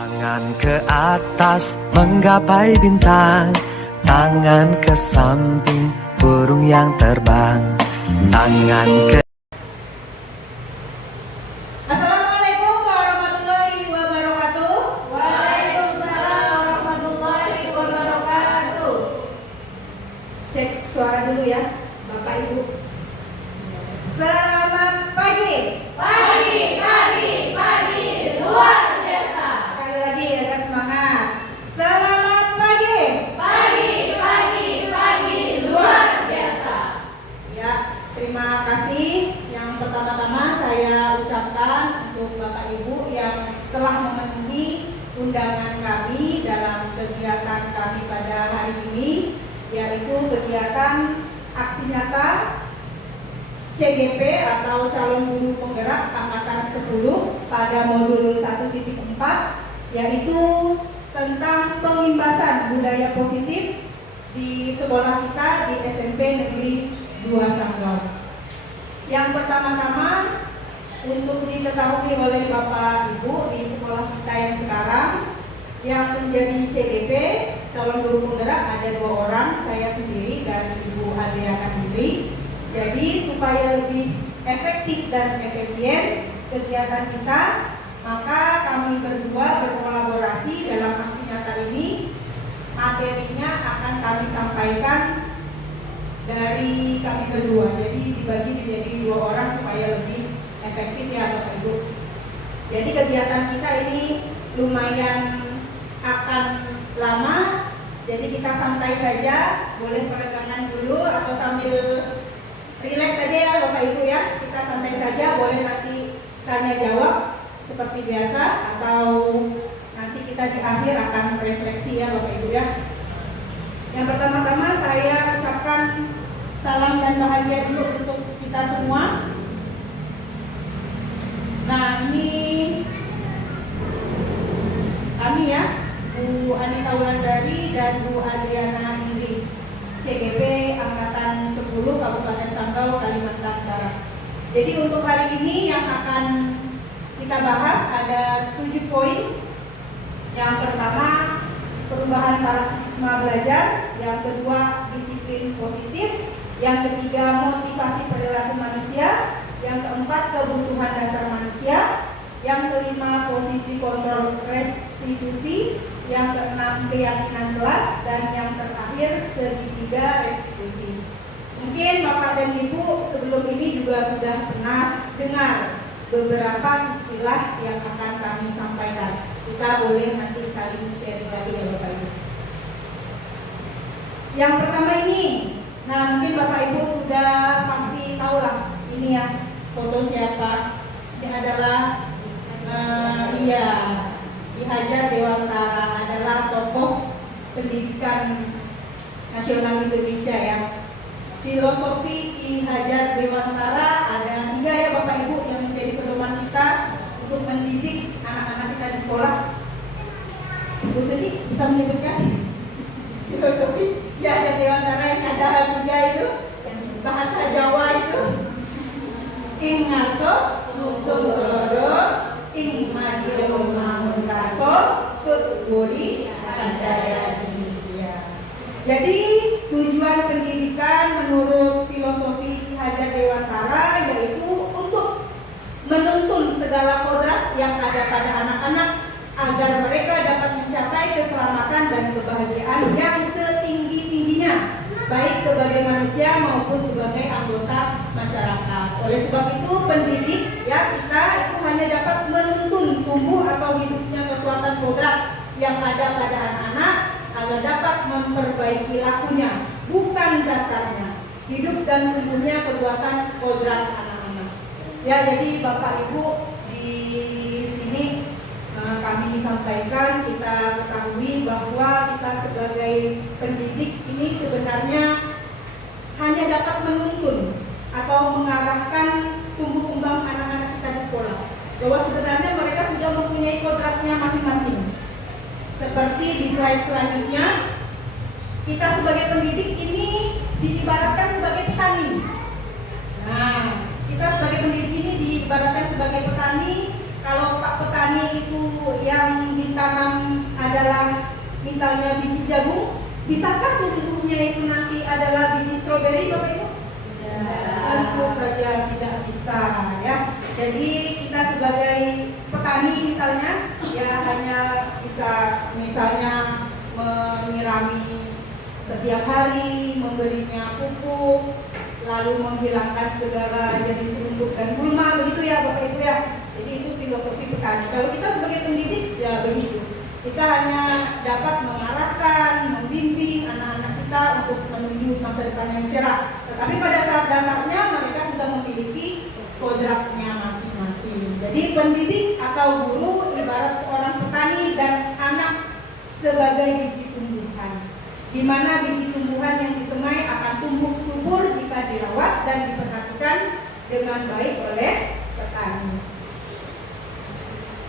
Tangan ke atas menggapai bintang, tangan ke samping burung yang terbang, tangan ke... Assalamualaikum warahmatullahi wabarakatuh. Waalaikumsalam warahmatullahi wabarakatuh. Cek suara dulu ya, Bapak Ibu. Selamat pagi. Pagi, luar biasa. Sekali lagi agar semangat. Selamat pagi. Pagi, luar biasa. Ya, terima kasih. Yang pertama-tama saya ucapkan untuk Bapak Ibu yang telah memenuhi undangan kami dalam kegiatan kami pada hari ini, yaitu kegiatan aksi nyata CGP atau calon guru penggerak angkatan 10 pada modul 1.4, yaitu tentang pengimbasan budaya positif di sekolah kita di SMP Negeri 2 Sanggau. Yang pertama-tama untuk diketahui oleh Bapak Ibu di sekolah kita yang sekarang, yang menjadi CGP calon guru penggerak ada 2 orang, saya sendiri dan Ibu Adriana Putri. Jadi supaya lebih efektif dan efisien kegiatan kita, maka kami berdua berkolaborasi dalam aksi nyata ini. Materinya akan kami sampaikan dari kami berdua, jadi dibagi menjadi 2 orang supaya lebih efektif ya Bapak Ibu. Jadi kegiatan kita ini lumayan akan lama, jadi kita santai saja, boleh peregangan dulu atau sambil relax saja ya Bapak Ibu ya. Kita santai saja, boleh nanti tanya jawab seperti biasa atau nanti kita di akhir akan refleksi ya Bapak Ibu ya. Yang pertama-tama saya ucapkan salam dan bahagia dulu untuk kita semua. Nah, ini kami ya, Bu Anita Wulandari dan Bu Adriana Indri, CGP Angkatan 10 Kabupaten Sanggau, Kalimantan Barat. Jadi untuk hari ini yang akan kita bahas ada 7 poin. Yang pertama, perubahan paradigma belajar. Yang kedua, disiplin positif. Yang ketiga, motivasi perilaku manusia. Yang keempat, kebutuhan dasar manusia. Yang kelima, posisi kontrol restitusi. Yang keenam, keyakinan kelas. Dan yang terakhir, segitiga restitusi. Mungkin Bapak dan Ibu sebelum ini juga sudah pernah dengar beberapa istilah yang akan kami sampaikan. Kita boleh nanti saling sharing lagi ya Bapak Ibu. Yang pertama ini, nah mungkin Bapak Ibu sudah pasti tahu lah, ini ya foto siapa. Ini adalah Ki Hajar Dewantara, adalah tokoh pendidikan nasional Indonesia ya. Filosofi Ki Hajar Dewantara ada 3 ya Bapak Ibu yang menjadi pedoman kita untuk mendidik anak-anak kita di sekolah. Ibu tadi bisa menyebutkan filosofi Ki Hajar Dewantara yang ada 3 itu, yang bahasa Jawa itu ing ngarso sung tulodo, ing madya mangun karso tut budi kandayani. Jadi tujuan pendidikan menurut filosofi Ki Hajar Dewantara yaitu untuk menuntun segala kodrat yang ada pada anak-anak agar mereka dapat mencapai keselamatan dan kebahagiaan yang setinggi-tingginya, baik sebagai manusia maupun sebagai anggota masyarakat. Oleh sebab itu pendidik ya, kita itu hanya dapat menuntun tumbuh atau hidupnya kekuatan kodrat yang ada pada anak-anak agar dapat memperbaiki lakunya, bukan dasarnya. Hidup dan tumbuhnya kekuatan kodrat anak-anak. Ya, jadi Bapak Ibu di sini kami sampaikan, kita ketahui bahwa kita sebagai pendidik ini sebenarnya hanya dapat menuntun atau mengarahkan tumbuh kembang anak-anak kita di sekolah. Bahwa sebenarnya mereka sudah mempunyai kodratnya masing-masing. Seperti di slide selanjutnya, kita sebagai pendidik ini diibaratkan sebagai petani. Nah, kita sebagai pendidik ini diibaratkan sebagai petani Kalau Pak petani itu yang ditanam adalah misalnya biji jagung, bisakah tumbuhnya itu nanti adalah biji stroberi, Bapak Ibu? Tentu saja tidak bisa ya. Jadi kita sebagai petani misalnya ya hanya bisa misalnya menyirami setiap hari, memberinya pupuk, lalu menghilangkan segala jenis rumput dan gulma, begitu ya Bapak Ibu ya. Jadi itu filosofi petani. Kalau kita sebagai pendidik ya begitu. Kita hanya dapat mengarahkan, membimbing anak-anak kita untuk menuju masa depan yang cerah. Tetapi pada saat dasarnya mereka sudah memiliki kodratnya masing-masing. Jadi pendidik atau guru ibarat seorang petani dan anak sebagai biji tumbuhan, di mana biji tumbuhan yang disemai akan tumbuh subur jika dirawat dan diperhatikan dengan baik oleh petani.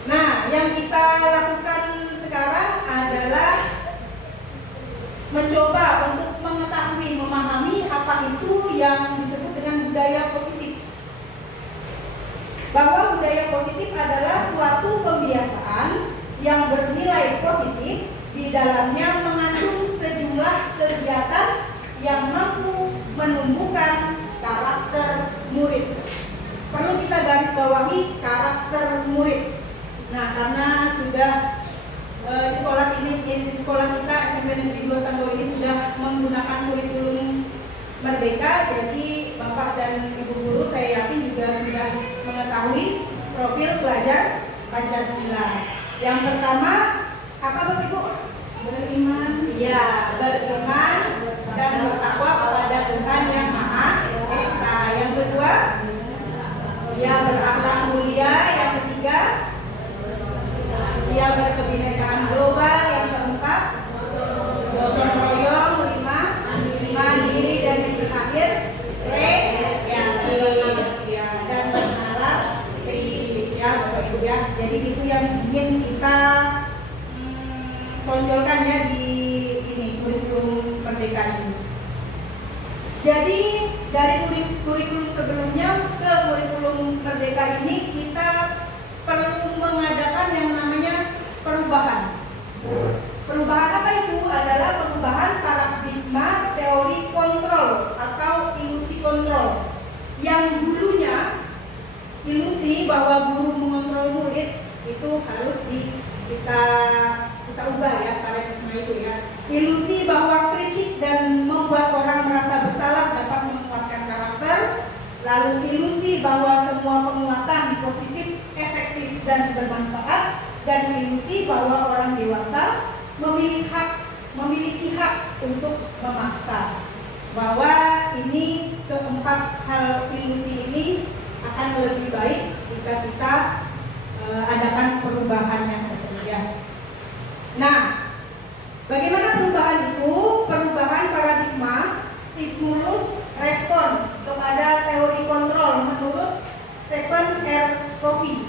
Nah, yang kita lakukan sekarang adalah mencoba untuk mengetahui, memahami apa itu yang disebut dengan budaya positif. Bahwa budaya positif adalah suatu kebiasaan yang bernilai positif, di dalamnya mengandung sejumlah kegiatan yang mampu menumbuhkan karakter murid. Perlu kita garis bawahi karakter murid. Nah, karena sudah di sekolah kita SMP Negeri 2 Sanggau ini sudah menggunakan kurikulum Merdeka, jadi Bapak dan Ibu guru saya yakin juga sudah mengetahui profil pelajar Pancasila. Yang pertama apa Bapak Ibu? Beriman, ya, beriman dan bertakwa kepada Tuhan yang Maha Esa. Yang kedua, ya, berakhlak mulia. Yang ketiga, dia berkebinekaan global. Yang keempat, gotong royong. Lima, mandiri. Dan yang terakhir, kreatif ya, dan bernalar kritis ya Bapak Ibu ya. Jadi itu yang ingin kita tonjolkan ya di ini kurikulum Merdeka ini. Jadi dari kurikulum sebelumnya ke kurikulum Merdeka ini kita perlu mengadakan yang namanya perubahan. Perubahan apa itu? Adalah perubahan paradigma teori kontrol atau ilusi kontrol. Yang dulunya ilusi bahwa guru mengontrol murid itu harus kita ubah ya paradigma itu ya. Ilusi bahwa kritik dan membuat orang merasa bersalah dapat menguatkan karakter. Lalu ilusi bahwa semua penguatan positif, efektif dan bermanfaat. Dan ilusi bahwa orang dewasa memiliki hak untuk memaksa. Bahwa ini keempat hal ilusi ini akan lebih baik jika kita adakan perubahannya ya. Nah, bagaimana perubahan itu? Perubahan paradigma, stimulus, respon kepada teori kontrol menurut Stephen R. Covey.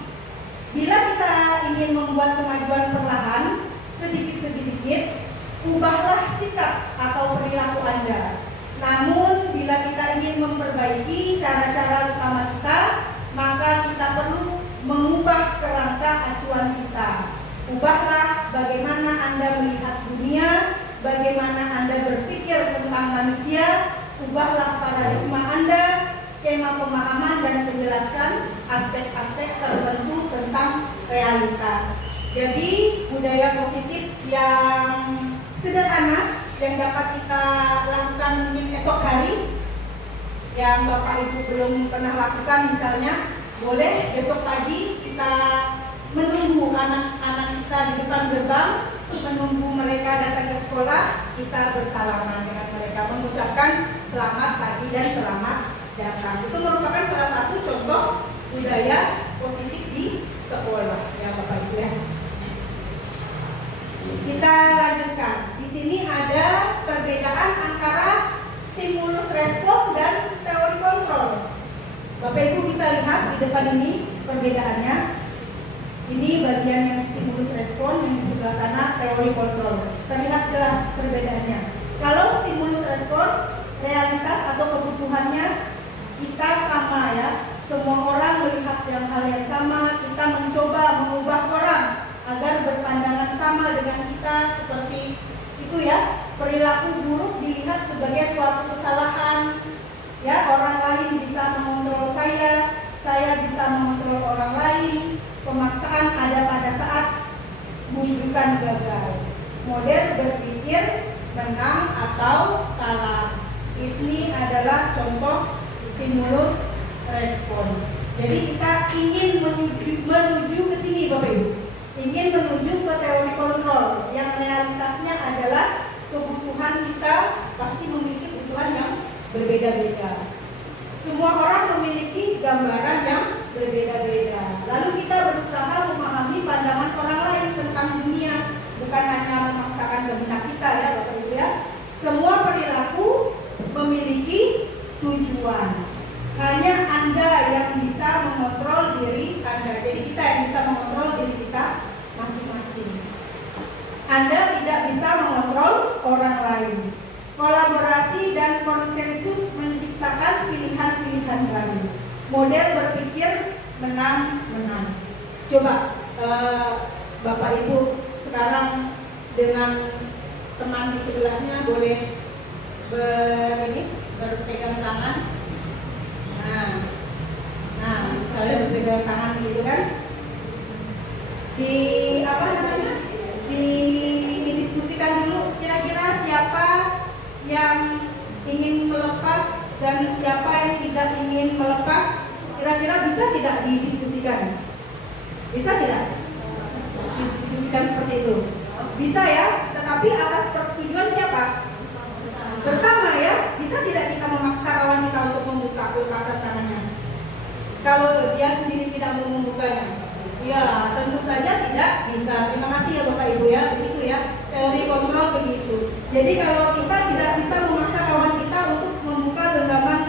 Bila kita ingin membuat kemajuan perlahan, sedikit-sedikit, ubahlah sikap atau perilaku Anda. Namun, bila kita ingin memperbaiki cara-cara utama kita, maka kita perlu mengubah kerangka acuan kita. Ubahlah bagaimana Anda melihat dunia, bagaimana Anda berpikir tentang manusia. Ubahlah paradigma Anda, skema pemahaman dan menjelaskan aspek-aspek tertentu tentang realitas. Jadi budaya positif yang sederhana yang dapat kita lakukan mungkin esok hari, yang Bapak Ibu belum pernah lakukan misalnya, boleh besok pagi kita menunggu anak-anak kita di depan gerbang, menunggu mereka datang ke sekolah, kita bersalaman dengan mereka, mengucapkan selamat pagi dan selamat datang. Itu merupakan salah satu contoh budaya positif di sekolah ya Bapak Ibu ya. Kita lanjutkan. Di sini ada perbedaan antara stimulus respon dan teori kontrol. Bapak Ibu bisa lihat di depan ini perbedaannya. Ini bagian yang stimulus respon, yang di sebelah sana teori kontrol. Terlihat jelas perbedaannya. Kalau stimulus respon, realitas atau kebutuhannya kita sama ya, semua orang melihat hal yang sama, kita mencoba mengubah orang agar berpandangan sama dengan kita, seperti itu ya. Perilaku buruk dilihat sebagai suatu kesalahan. Ya, orang lain bisa mengontrol saya bisa mengontrol orang lain. Pemaksaan ada pada saat bukan gagal. Model berpikir menang atau kalah. Ini adalah contoh stimulus respon. Jadi kita ingin menuju ke sini Bapak Ibu. Ingin menuju ke teori kontrol yang realitasnya adalah kebutuhan kita pasti memiliki kebutuhan yang berbeda-beda. Semua orang memiliki gambaran yang berbeda-beda. Lalu kita berusaha memahami pandangan orang lain tentang dunia, bukan hanya memaksakan kehendak kita ya Bapak Ibu ya. Semua perilaku memiliki tujuan. Hanya Anda yang bisa mengontrol diri Anda. Jadi kita yang bisa mengontrol diri kita masing-masing. Anda tidak bisa mengontrol orang lain. Kolaborasi dan konsensus menciptakan pilihan-pilihan baru. Model berpikir menang-menang. Coba Bapak Ibu sekarang dengan teman di sebelahnya boleh berpegang tangan. Nah, misalnya berpegang tangan gitu kan? Didiskusikan dulu kira-kira siapa yang ingin melepas dan siapa yang tidak ingin melepas. Kira-kira bisa tidak didiskusikan? Bisa tidak? Didiskusikan seperti itu. Bisa ya, tetapi atas persetujuan siapa? Bersama ya. Bisa tidak kita memaksa kawan kita untuk membuka ulasan tangannya? Kalau dia sendiri tidak mau membukanya? Ya, tentu saja tidak bisa. Terima kasih ya Bapak Ibu ya. Begitu ya. Teori kontrol begitu. Jadi kalau kita tidak bisa memaksa kawan kita untuk membuka genggaman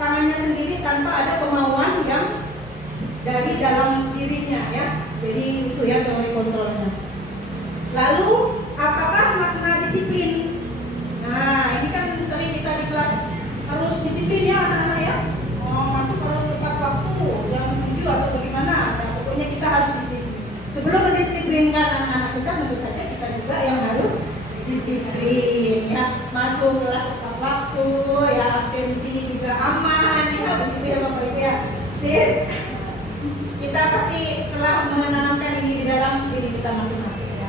tangannya sendiri tanpa ada kemauan yang dari dalam dirinya ya. Jadi itu ya teori kontrolnya. Lalu apakah makna disiplin? Nah, ini kan sering kita di kelas harus disiplin ya anak-anak ya. Masuk harus tepat waktu, jam 7 atau bagaimana. Nah, pokoknya kita harus disiplin. Sebelum mendisiplinkan anak-anak kita, tentu saja kita juga yang harus disiplin ya. Masuk kelas tepat waktu, ya absensi juga aman ya, begitu ya Bapak Ibu ya. Sip. Kita pasti telah menanamkan ini di dalam diri kita masing-masing ya.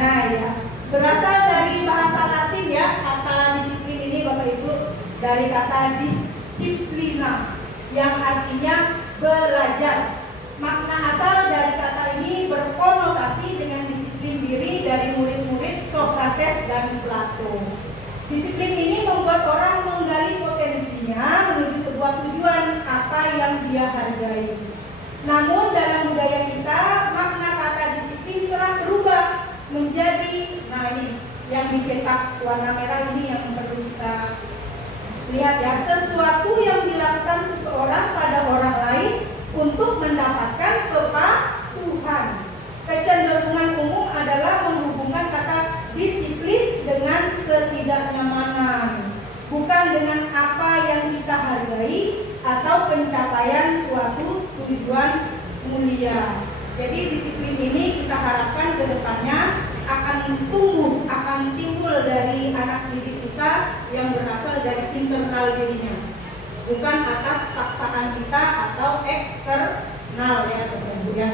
Nah ya, berasal dari bahasa Latin ya, kata disiplin ini Bapak Ibu, dari kata disciplina yang artinya belajar. Makna asal dari kata ini berkonotasi dengan disiplin diri dari murid-murid Sokrates dan Plato. Disiplin ini membuat orang menggali potensinya menuju sebuah tujuan apa yang dia hargai. Namun dalam budaya kita, makna kata disiplin telah berubah menjadi, nah ini yang dicetak warna merah ini yang perlu kita lihat ya, sesuatu yang dilakukan seseorang pada orang lain untuk mendapatkan kepatuhan. Kecenderungan umum adalah menghubungkan kata disiplin dengan ketidaknyamanan, bukan dengan apa yang kita hargai atau pencapaian suatu tujuan mulia. Jadi disiplin ini kita harapkan ke depannya akan tumbuh, akan timbul dari anak didik kita yang berasal dari internal dirinya, bukan atas paksaan kita atau eksternal ya Bapak-Ibu ya.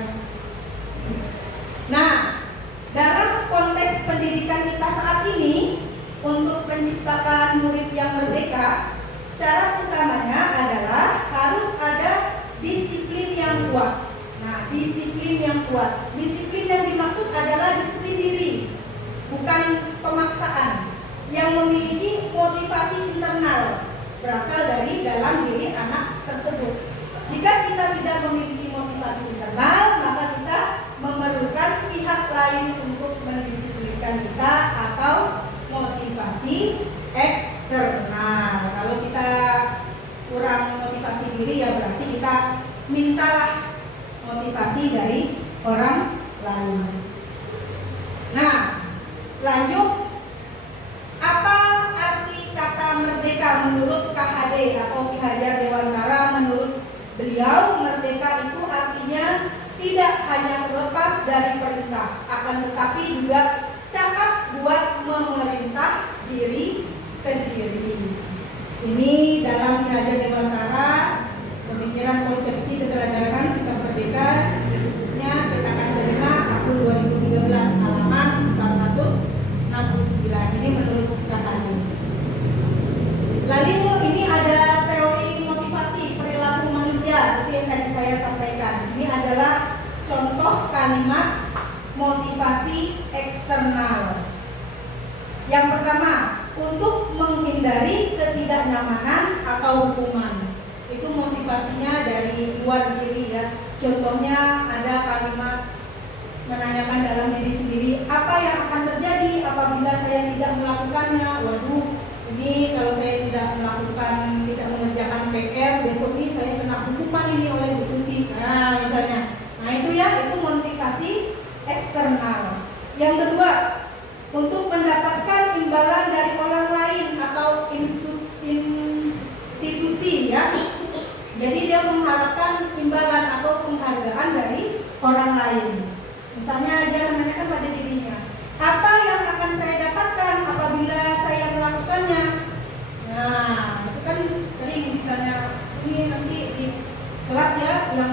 Nah, dalam konteks pendidikan kita saat ini, untuk menciptakan murid yang merdeka, syarat utamanya adalah harus ada disiplin yang kuat. Nah, disiplin yang kuat. Disiplin yang dimaksud adalah disiplin diri, bukan pemaksaan, yang memiliki motivasi internal berasal dari dalam diri anak tersebut. Jika kita tidak memiliki motivasi internal, maka kita memerlukan pihak lain untuk mendisiplinkan kita atau motivasi eksternal. Kalau kita kurang motivasi diri ya berarti kita mintalah motivasi dari orang lain. Nah, lanjut. Apa arti kata merdeka menurut KHD atau Ki Hajar Dewantara? Menurut beliau dari perintah, akan tetapi juga cakap buat memerintah diri sendiri. Ini dalam Ki Hajar Dewantara, Pemikiran Konsepsi Keteladangan Sikap Merdeka, bukunya cetakan kelima tahun 2013, halaman 469. Ini menurut Kakaknya. Lalu ini ada teori motivasi perilaku manusia, itu yang tadi saya sampaikan. Ini adalah contoh kalimat motivasi eksternal. Yang pertama, untuk menghindari ketidaknyamanan atau hukuman. Itu motivasinya dari luar diri ya. Contohnya ada kalimat menanyakan dalam diri sendiri, apa yang akan terjadi apabila saya tidak melakukannya? Waduh, ini kalau saya tidak mengerjakan PR, besok ini saya kena hukuman ini oleh Bu Tuti. Nah, misalnya. Nah, itu ya, itu motivasi eksternal. Yang kedua, untuk mendapatkan imbalan dari orang lain atau institusi ya. Jadi dia mengharapkan imbalan atau penghargaan dari orang lain. Misalnya dia menanyakan pada dirinya, apa yang akan saya dapatkan apabila saya melakukannya? Nah, itu kan sering misalnya, ini nanti di kelas ya, yang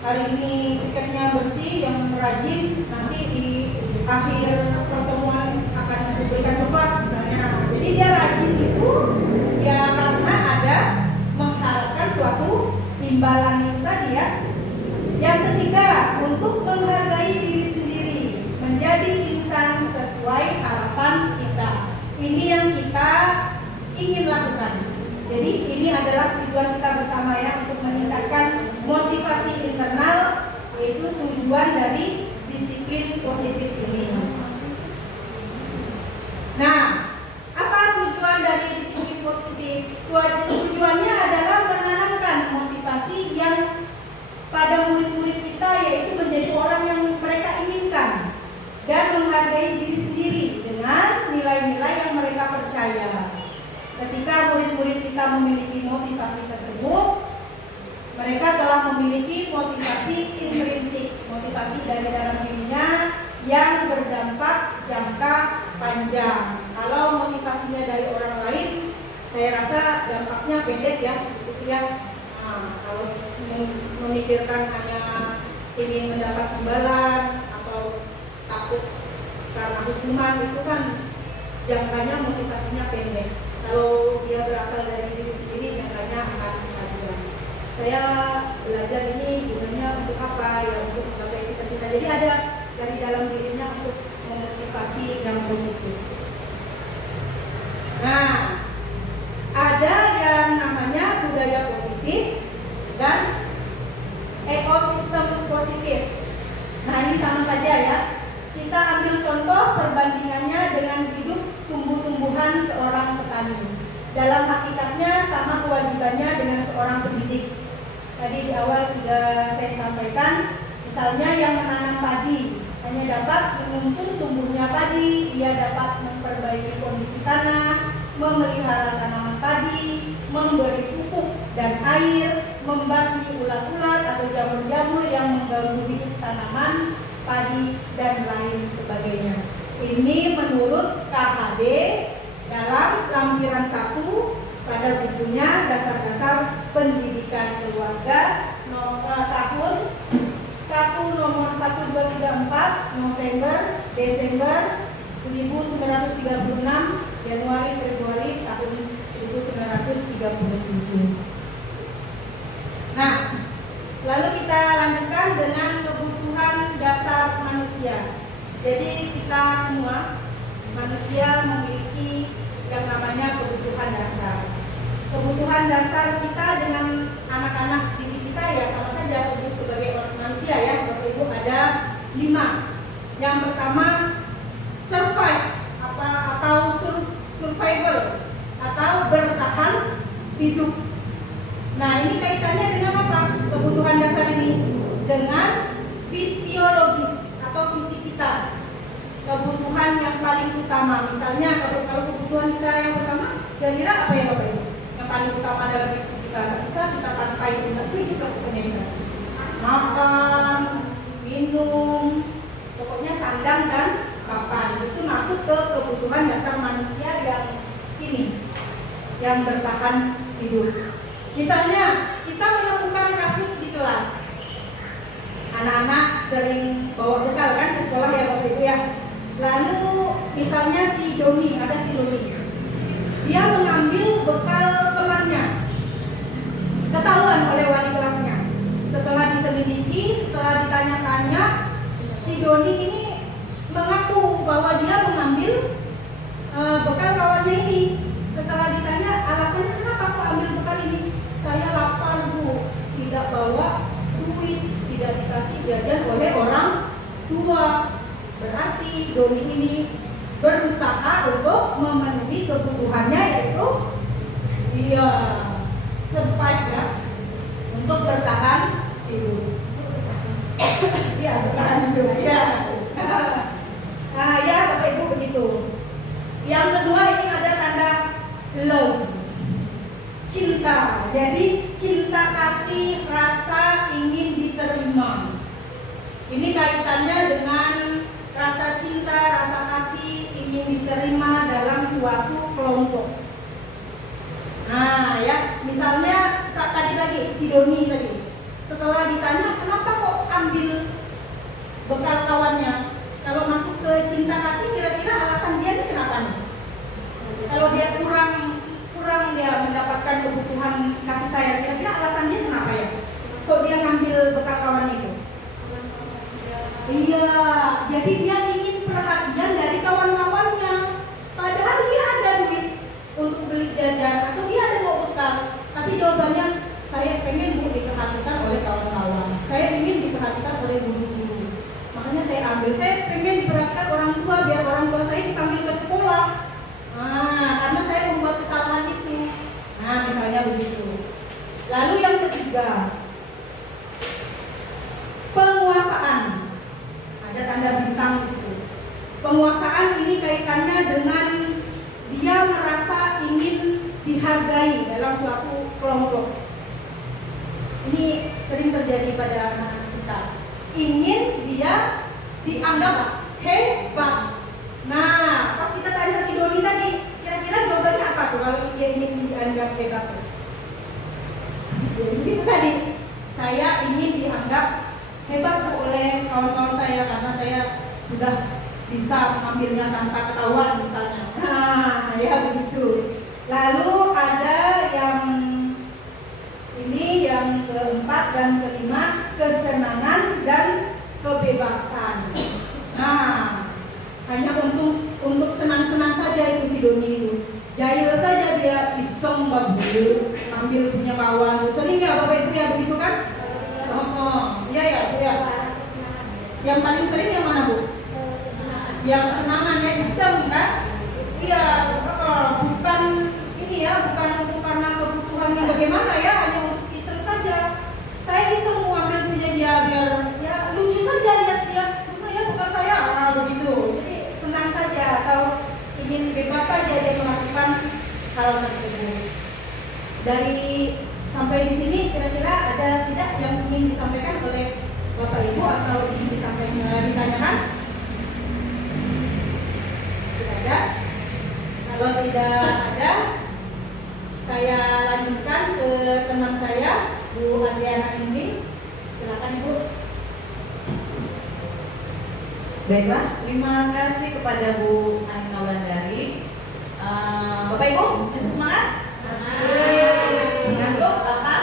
hari ini tiketnya bersih, yang rajin, nanti di akhir pertemuan akan diberikan coklat misalnya. Jadi dia rajin itu ya karena ada mengharapkan suatu imbalan itu tadi ya. Yang ketiga, untuk menghargai diri sendiri, menjadi insan sesuai harapan kita. Ini yang kita ingin lakukan. Jadi ini adalah tujuan kita bersama ya, untuk meningkatkan motivasi internal, yaitu tujuan dari disiplin positif ini. Nah, apa tujuan dari disiplin positif? Tujuannya adalah menanamkan motivasi yang pada murid-murid kita, yaitu menjadi orang yang mereka inginkan dan menghargai diri sendiri dengan nilai-nilai yang mereka percaya. Ketika murid-murid kita memiliki motivasi tersebut, mereka telah memiliki motivasi intrinsik, motivasi dari dalam dirinya yang berdampak jangka panjang. Kalau motivasinya dari orang lain, saya rasa dampaknya pendek ya, gitu ya. Nah, kalau memikirkan hanya ingin mendapat imbalan atau takut karena hukuman, itu kan jangkanya motivasinya pendek. Kalau dia berasal dari diri sendiri, jangkanya akan panjang. Saya belajar ini gunanya untuk apa ya, untuk menggapai cita-cita. Jadi ada dari dalam dirinya untuk memotivasi yang positif. Nah, ada yang namanya budaya positif dan ekosistem positif. Nah, ini sama saja ya. Kita ambil contoh perbandingannya dengan hidup tumbuh-tumbuhan seorang petani. Dalam hakikatnya sama kewajibannya dengan seorang pendidik. Tadi di awal sudah saya sampaikan, misalnya yang menanam padi hanya dapat menuntun tumbuhnya padi, dia dapat memperbaiki kondisi tanah, memelihara tanaman padi, memberi pupuk dan air, membasmi ulat-ulat atau jamur-jamur yang mengganggu hidup tanaman, padi, dan lain sebagainya. Ini menurut KHD dalam lampiran 1 pada bukunya Dasar-Dasar Pendidikan Keluarga tahun 1 nomor 1234 November Desember 1936 Januari Februari tahun 1937. Nah, lalu kita lanjutkan dengan kebutuhan dasar manusia. Jadi kita semua manusia memiliki yang namanya kebutuhan dasar. Kebutuhan dasar kita dengan anak-anak didik kita ya sama saja untuk sebagai orang manusia ya. Bapak Ibu ada 5. Yang pertama survive atau survival atau bertahan hidup. Nah, ini kaitannya dengan apa? Kebutuhan dasar ini dengan fisiologis atau fisik kita. Kebutuhan yang paling utama, misalnya kalau kebutuhan kita yang pertama, kira-kira apa ya Bapak Ibu? Yang paling utama dalam hidup kita, nggak bisa kita tanpa itu, nggak bisa kita lakukannya kita. Makan, minum, pokoknya sandang dan papan. Itu masuk ke kebutuhan dasar manusia yang ini, yang bertahan hidup. Misalnya kita menemukan kasus di kelas, anak-anak sering bawa bekal kan ke sekolah ya waktu itu ya. Lalu misalnya si Doni, ada si Doni, dia mengambil bekal temannya, ketahuan oleh wali kelasnya. Setelah diselidiki, setelah ditanya-tanya, si Doni ini mengaku bahwa dia mengambil bekal kawannya ini. Setelah ditanya alasannya kenapa kau ambil bekal ini, saya lapar bu, tidak bawa duit, tidak dikasih jajan oleh orang tua. Berarti Doni ini berusaha untuk memenuhi kebutuhannya, yaitu dia survive ya, untuk bertahan hidup. Iya, bertahan hidup ya. Nah ya Bapak Ibu begitu. Yang kedua ini ada tanda love, cinta. Jadi cinta kasih, rasa ingin diterima. Ini kaitannya dengan rasa cinta, rasa kasih ingin diterima dalam suatu kelompok. Nah ya, misalnya tadi lagi si Doni tadi, setelah ditanya kenapa kok ambil bekal kawannya, kalau masuk ke cinta kasih kira-kira alasan dia itu kenapa nih? Kalau dia kurang dia mendapatkan kebutuhan kasih sayang, kira-kira alasan dia kenapa ya? Kok dia ngambil bekal kawan itu? Iya, jadi dia ingin perhatian dari kawan-kawannya. Padahal dia ada duit untuk beli jajan atau dia ada bawa bekal, tapi jawabannya saya pengen diperhatikan oleh kawan-kawan, saya ingin diperhatikan oleh guru-guru, makanya saya ambil. Saya pengen diperhatikan orang tua biar orang tua saya dipanggil ke sekolah. Karena saya membuat kesalahan itu. Nah, misalnya begitu. Lalu yang ketiga, penguasaan. Ada tanda bintang di situ. Penguasaan ini kaitannya dengan dia merasa ingin dihargai dalam suatu kelompok. Ini sering terjadi pada anak-anak kita. Ingin dia dianggap hebat. Nah, pas kita tanya si Doni tadi, kira-kira jawabannya apa tuh kalau dia ingin dianggap hebat? Jadi tadi, saya ingin dianggap hebat oleh kawan-kawan saya karena saya sudah bisa mengambilnya tanpa ketahuan misalnya. Nah, ya begitu. Lalu ada yang ini yang keempat dan kelima, kesenangan dan kebebasan. Nah, hanya untuk senang-senang saja itu si Doni itu. Jahil saja dia iseng babul, ambil punya kawan. Sering ya Bapak Ibu ya begitu kan? Iya ya, ya. Yang paling sering yang mana Bu? Yang senangannya iseng kan? Iya, bukan ini ya, bukan untuk karena kebutuhan yang bagaimana ya, hanya untuk iseng saja. Saya iseng mau ambil punya dia biar ya lucu saja lihat dia, ya bukan saya, begitu. Jadi senang saja atau ingin bebas saja dia melakukan hal tersebut. Dari sampai di sini kira-kira ada tidak yang ingin disampaikan oleh Bapak Ibu atau ingin ditanyakan? Tidak ada. Kalau tidak ada, saya lanjutkan ke teman saya, Bu Adriana ini. Silakan Bu. Baiklah, terima kasih kepada Bu Anita Wulandari. Bapak Ibu, semangat? Mengantuk? Lapar?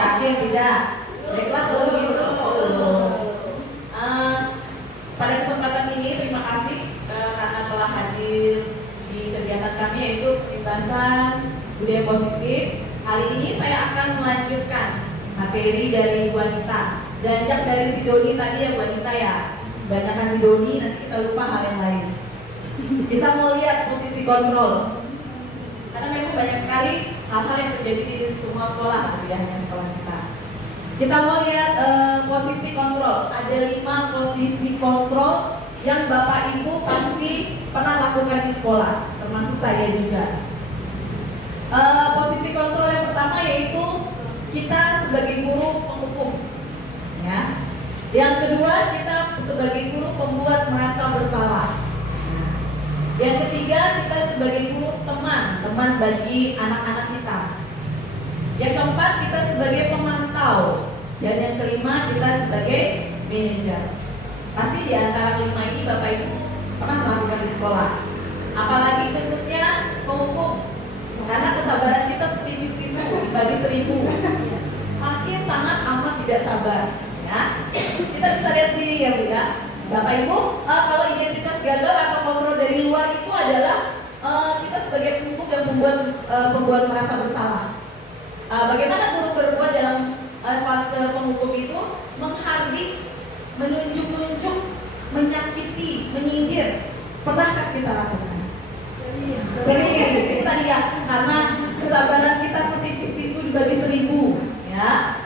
Yakin tidak? Baiklah, kalau begitu pada kesempatan ini terima kasih karena telah hadir di kegiatan kami yaitu Pembahasan Budaya Positif. Kali ini saya akan melanjutkan materi dari Bu Anita. Beranjak dari si Doni tadi ya Bu Anita ya. Banyakkan si Doni, nanti kita lupa hal yang lain. Kita mau lihat posisi kontrol. Karena memang banyak sekali hal-hal yang terjadi di semua sekolah, tidak hanya sekolah kita. Kita mau lihat posisi kontrol. Ada 5 posisi kontrol yang Bapak Ibu pasti pernah lakukan di sekolah, termasuk saya juga. Posisi kontrol yang pertama yaitu kita sebagai guru penghukum, ya. Yang kedua, kita sebagai guru pembuat merasa bersalah. Yang ketiga, kita sebagai guru teman bagi anak-anak kita. Yang keempat, kita sebagai pemantau. Dan yang kelima, kita sebagai manajer. Pasti di antara kelima ini Bapak Ibu pernah melakukan di sekolah. Apalagi khususnya penghukum. Karena kesabaran kita setipis tisu dibagi 1000. Makin sangat amat tidak sabar. Ya, kita bisa lihat sendiri ya Bu ya. Bapak Ibu, kalau identitas gagal atau kontrol dari luar itu adalah kita sebagai penghukum yang membuat merasa bersalah. Bagaimana guru berbuat dalam fase penghukum itu? Menghardik, menunjuk-nunjuk, menyakiti, menyindir. Pernahkah kita lakukan? Sering itu tadi ya, karena kesabaran kita setipis tisu dibagi 1000 ya.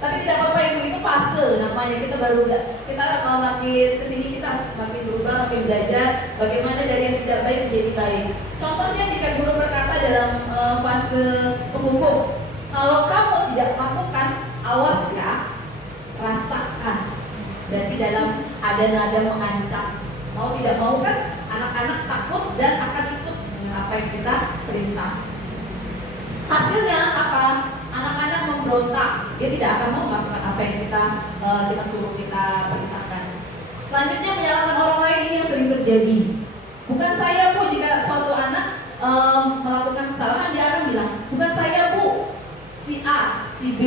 Tapi tidak apa-apa Ibu, itu fase namanya. Kita makin kesini kita makin berubah, makin belajar bagaimana dari yang tidak baik menjadi baik. Contohnya jika guru berkata dalam fase penghukum, kalau kamu tidak lakukan, awas ya, rasakan. Berarti dalam ada nada mengancam. Mau tidak mau kan anak-anak takut dan akan ikut dengan apa yang kita perintah. Hasilnya apa? Anak-anak memberontak. Dia tidak akan mau melakukan apa yang kita suruh, kita perintahkan. Selanjutnya menyalahkan orang lain, ini yang sering terjadi. Bukan saya Bu, jika suatu anak melakukan kesalahan dia akan bilang, bukan saya Bu, si A, si B.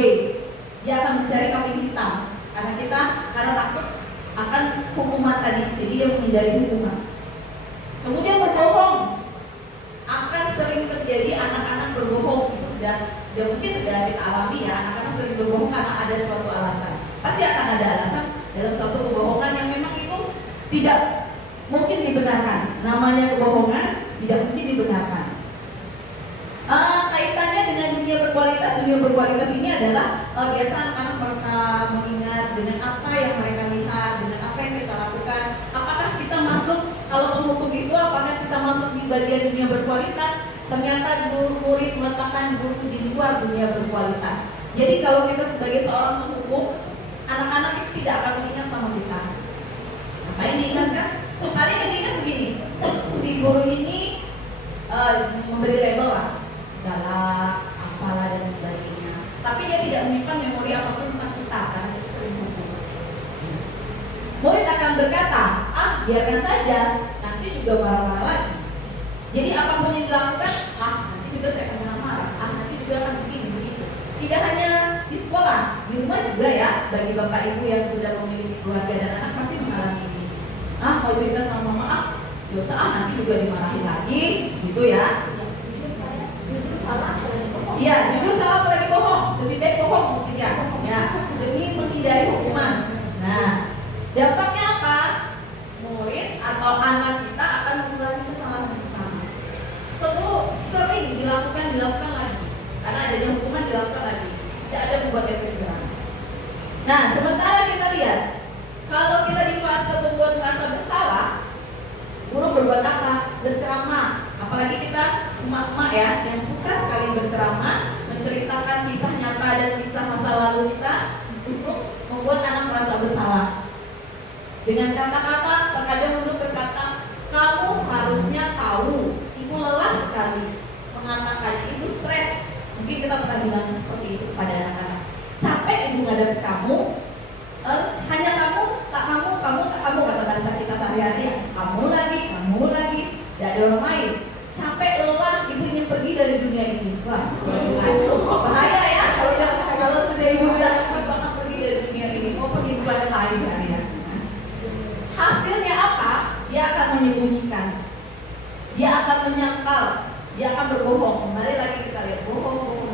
Dia akan mencari kambing hitam karena takut akan hukuman tadi, jadi dia menghindari hukuman. Kemudian berbohong, akan sering terjadi anak-anak berbohong. Itu mungkin sudah kita alami ya, anak-anak sering berbohong karena ada suatu alasan. Pasti akan ada alasan dalam suatu kebohongan yang memang itu tidak mungkin dibenarkan. Namanya kebohongan tidak mungkin dibenarkan. Kaitannya dengan dunia berkualitas ini adalah biasa anak-anak mereka mengingat dengan apa yang mereka lihat, dengan apa yang kita lakukan. Apakah kita masuk, kalau penghukum itu apakah kita masuk di bagian dunia berkualitas? Ternyata guru murid meletakkan guru di luar dunia berkualitas. Jadi kalau kita sebagai seorang penghukum, anak-anak itu tidak akan mengingat sama kita. Apa yang diingatkan? Paling yang diingat begini, si guru ini memberi label lah, galak, apalah dan sebagainya. Tapi dia tidak menyimpan memori apapun tentang kita karena kita sering hukum. Murid akan berkata, biarkan saja, nanti juga marah-marah lagi. Jadi apapun yang dilakukan, nanti juga saya akan marah-marah, nanti juga akan begini begitu. Tidak hanya di sekolah, di rumah juga ya. Bagi bapak ibu yang sudah memiliki keluarga dan anak pasti mengalami ini. Mau cerita sama mama, dosa nanti juga dimarahin lagi, gitu ya. Iya, jujur salah apalagi bohong. Lebih baik bohong mungkin ya. Demi menghindari hukuman. Nah, dampaknya apa? Murid atau anak kita akan mengulangi kesalahan bersama. Sering dilakukan lagi. Karena adanya hukuman dilakukan lagi. Tidak ada membuat efek jerah. Nah, sementara kita lihat, kalau kita di fase membuat rasa bersalah, guru berbuat apa? Berceramah. Apalagi kita emak-emak ya, yang suka sekali berceramah, menceritakan kisah nyata dan kisah masa lalu kita untuk membuat anak merasa bersalah. Dengan kata-kata, terkadang guru berkata, kamu seharusnya tahu, ibu lelah sekali mengatakannya, ibu stres. Mungkin kita pernah bilang seperti itu kepada anak-anak. Capek ibu ngadep kamu, hanya kamu, tak kamu, kata bahasa kita sehari-hari ya. Kamu lagi, tidak ada orang lain. Capek, lelah, ibu ingin pergi dari dunia ini. Wah, bahaya ya kalau sudah ibu bilang ibu akan pergi dari dunia ini, mau pergi ke planet lain ya. Hasilnya apa? Dia akan menyembunyikan, dia akan menyangkal, dia akan berbohong. Mari lagi kita lihat bohong.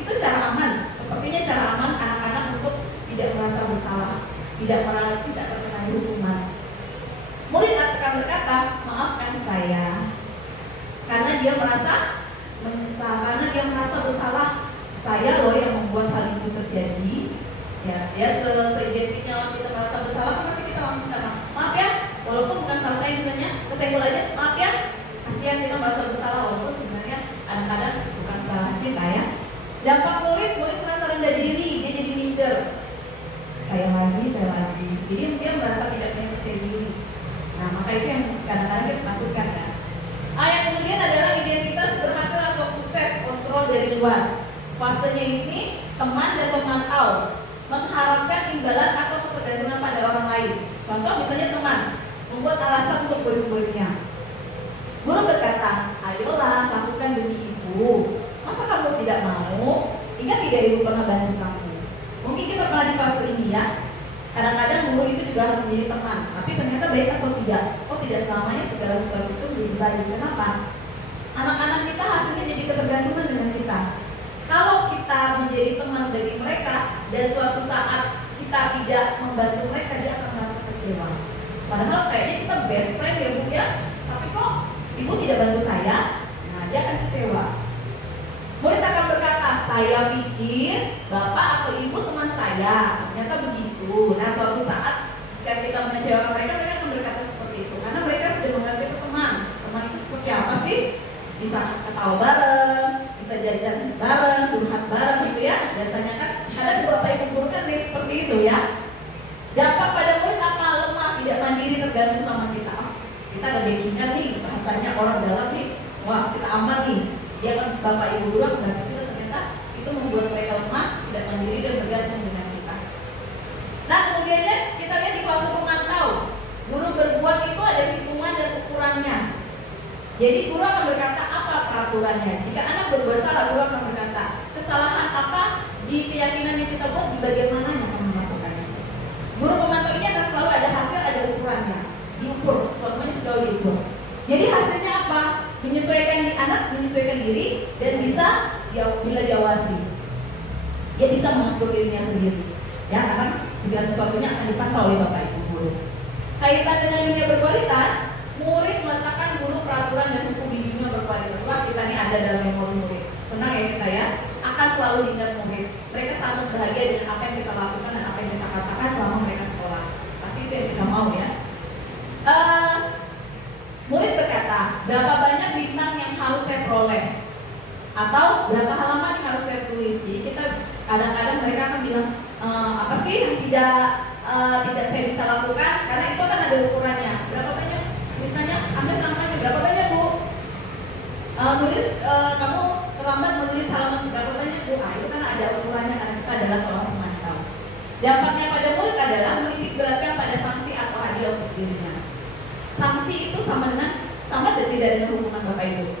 Itu cara aman. Sepertinya cara aman anak-anak untuk tidak merasa bersalah, tidak terkena hukuman. Murid akan berkata, maafkan saya, karena dia merasa menyesal, karena dia merasa bersalah. Saya loh yang membuat hal itu terjadi. Ya seidentiknya kita merasa bersalah, pasti kita langsung minta maaf ya, walaupun bukan salah saya, misalnya kesenggol aja, maaf ya. Kasihan kita merasa bersalah, walaupun sebenarnya kadang-kadang bukan salah kita ya. Dampak murid merasa rendah diri, dia jadi minder. saya lagi. Jadi dia merasa tidak punya percaya diri. Nah, maka itu yang kadang-kadang kita takutkan kan. Yang kemudian adalah identitas berhasil atau sukses, kontrol dari luar. Fasenya ini teman dan pemantau, mengharapkan imbalan atau ketergantungan pada orang lain. Contoh misalnya teman membuat alasan untuk murid-muridnya. Guru berkata, ayolah lakukan demi ibu. Masa kamu tidak mau? Ingat tidak ibu pernah bantu kamu? Mungkin kita pernah di fase ini ya. Kadang-kadang guru itu juga harus menjadi teman, tapi ternyata baik atau tidak? Oh, tidak selamanya segala sesuatu itu menjadi baik. Kenapa? Anak-anak kita hasilnya jadi ketergantungan dengan kita. Kalau kita menjadi teman dari mereka dan suatu saat kita tidak membantu mereka, dia akan merasa kecewa. Padahal kayaknya kita best friend ya bu ya, tapi kok ibu tidak bantu saya? Nah, dia akan kecewa. Murid akan berkata, saya pikir bapak atau ibu teman saya, ternyata begitu. Nah, suatu saat jika kita mengecewakan mereka, mereka akan berkata seperti itu, karena mereka sudah mengerti itu teman. Teman itu seperti apa sih? Bisa ketawa bareng, bisa jajan bareng, curhat bareng gitu ya. Biasanya kan ada beberapa ibu guru kan seperti itu ya. Dampak pada murid apa? Lemah, tidak mandiri, tergantung sama kita. Kita ada backingan nih, bahasanya orang dalam nih. Wah, kita aman nih. Dia kan bapak ibu guru akan berarti kita ternyata itu membuat mereka lemah, tidak mandiri dan bergantung dengan kita. Nah, kemudiannya kita lihat di fase pemantau. Guru berbuat itu ada hitungan dan ukurannya. Jadi guru akan berkata apa peraturannya. Jika anak berbuat salah, guru akan berkata kesalahan apa di keyakinan yang kita buat, di bagian mana yang akan melakukannya. Guru pemantau ini akan selalu ada hasil, ada ukurannya, diukur, semuanya selalu diukur. Jadi hasilnya apa? Menyesuaikan di anak, menyesuaikan diri, dan bisa bila diawasi, dia bisa mengatur dirinya sendiri. Ya, karena segala sesuatunya akan dipantau oleh bapak ibu guru. Kaitan dengan dunia berkualitas, murid meletakkan guru peraturan dan hukum di dunia berkualitas. Wah, kita ini ada dalam memori murid. Senang ya kita ya, akan selalu diingat murid. Mereka sangat bahagia dengan apa yang kita lakukan dan apa yang kita katakan selama mereka sekolah. Pasti itu yang kita mau ya. Murid berkata, berapa banyak bintang yang harus saya peroleh? Atau berapa halaman yang harus saya tulis? Jadi kita kadang-kadang mereka akan bilang, apa sih yang tidak saya bisa lakukan? Karena itu kan ada ukurannya. Berapa banyak? Misalnya, ambil halamannya berapa banyak bu? Kamu terlambat menulis halaman berapa banyak bu? Itu kan ada ukurannya karena kita adalah seorang pemantau. Dampaknya pada murid adalah menitik beratkan pada sanksi atau hadiah untuk dirinya. Sanksi itu sama dan tidak dengan hukuman bapak ibu.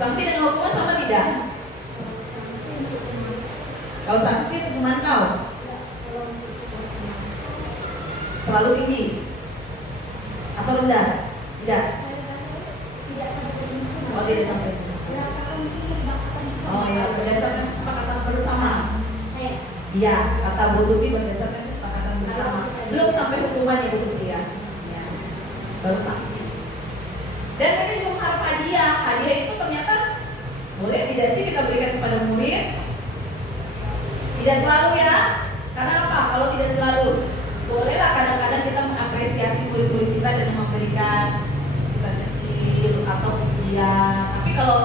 Sanksi dengan hukuman sama tidak? Kalau sanksi itu memantau terlalu tinggi atau rendah? Tidak. Oh, tidak sampai. Oh ya, berdasarkan kesepakatan bersama. Iya, kata Bu Tuti berdasarkan kesepakatan bersama. Belum sampai hukuman ya Bu Tuti ya. Baru sanksi. Dan mereka juga mengharap hadiah. Hadiah itu ternyata boleh tidak sih kita berikan kepada murid? Tidak selalu ya. Karena apa? Kalau tidak selalu, bolehlah kadang-kadang kita mengapresiasi murid-murid kita dengan memberikan pesan kecil atau pujian. Tapi kalau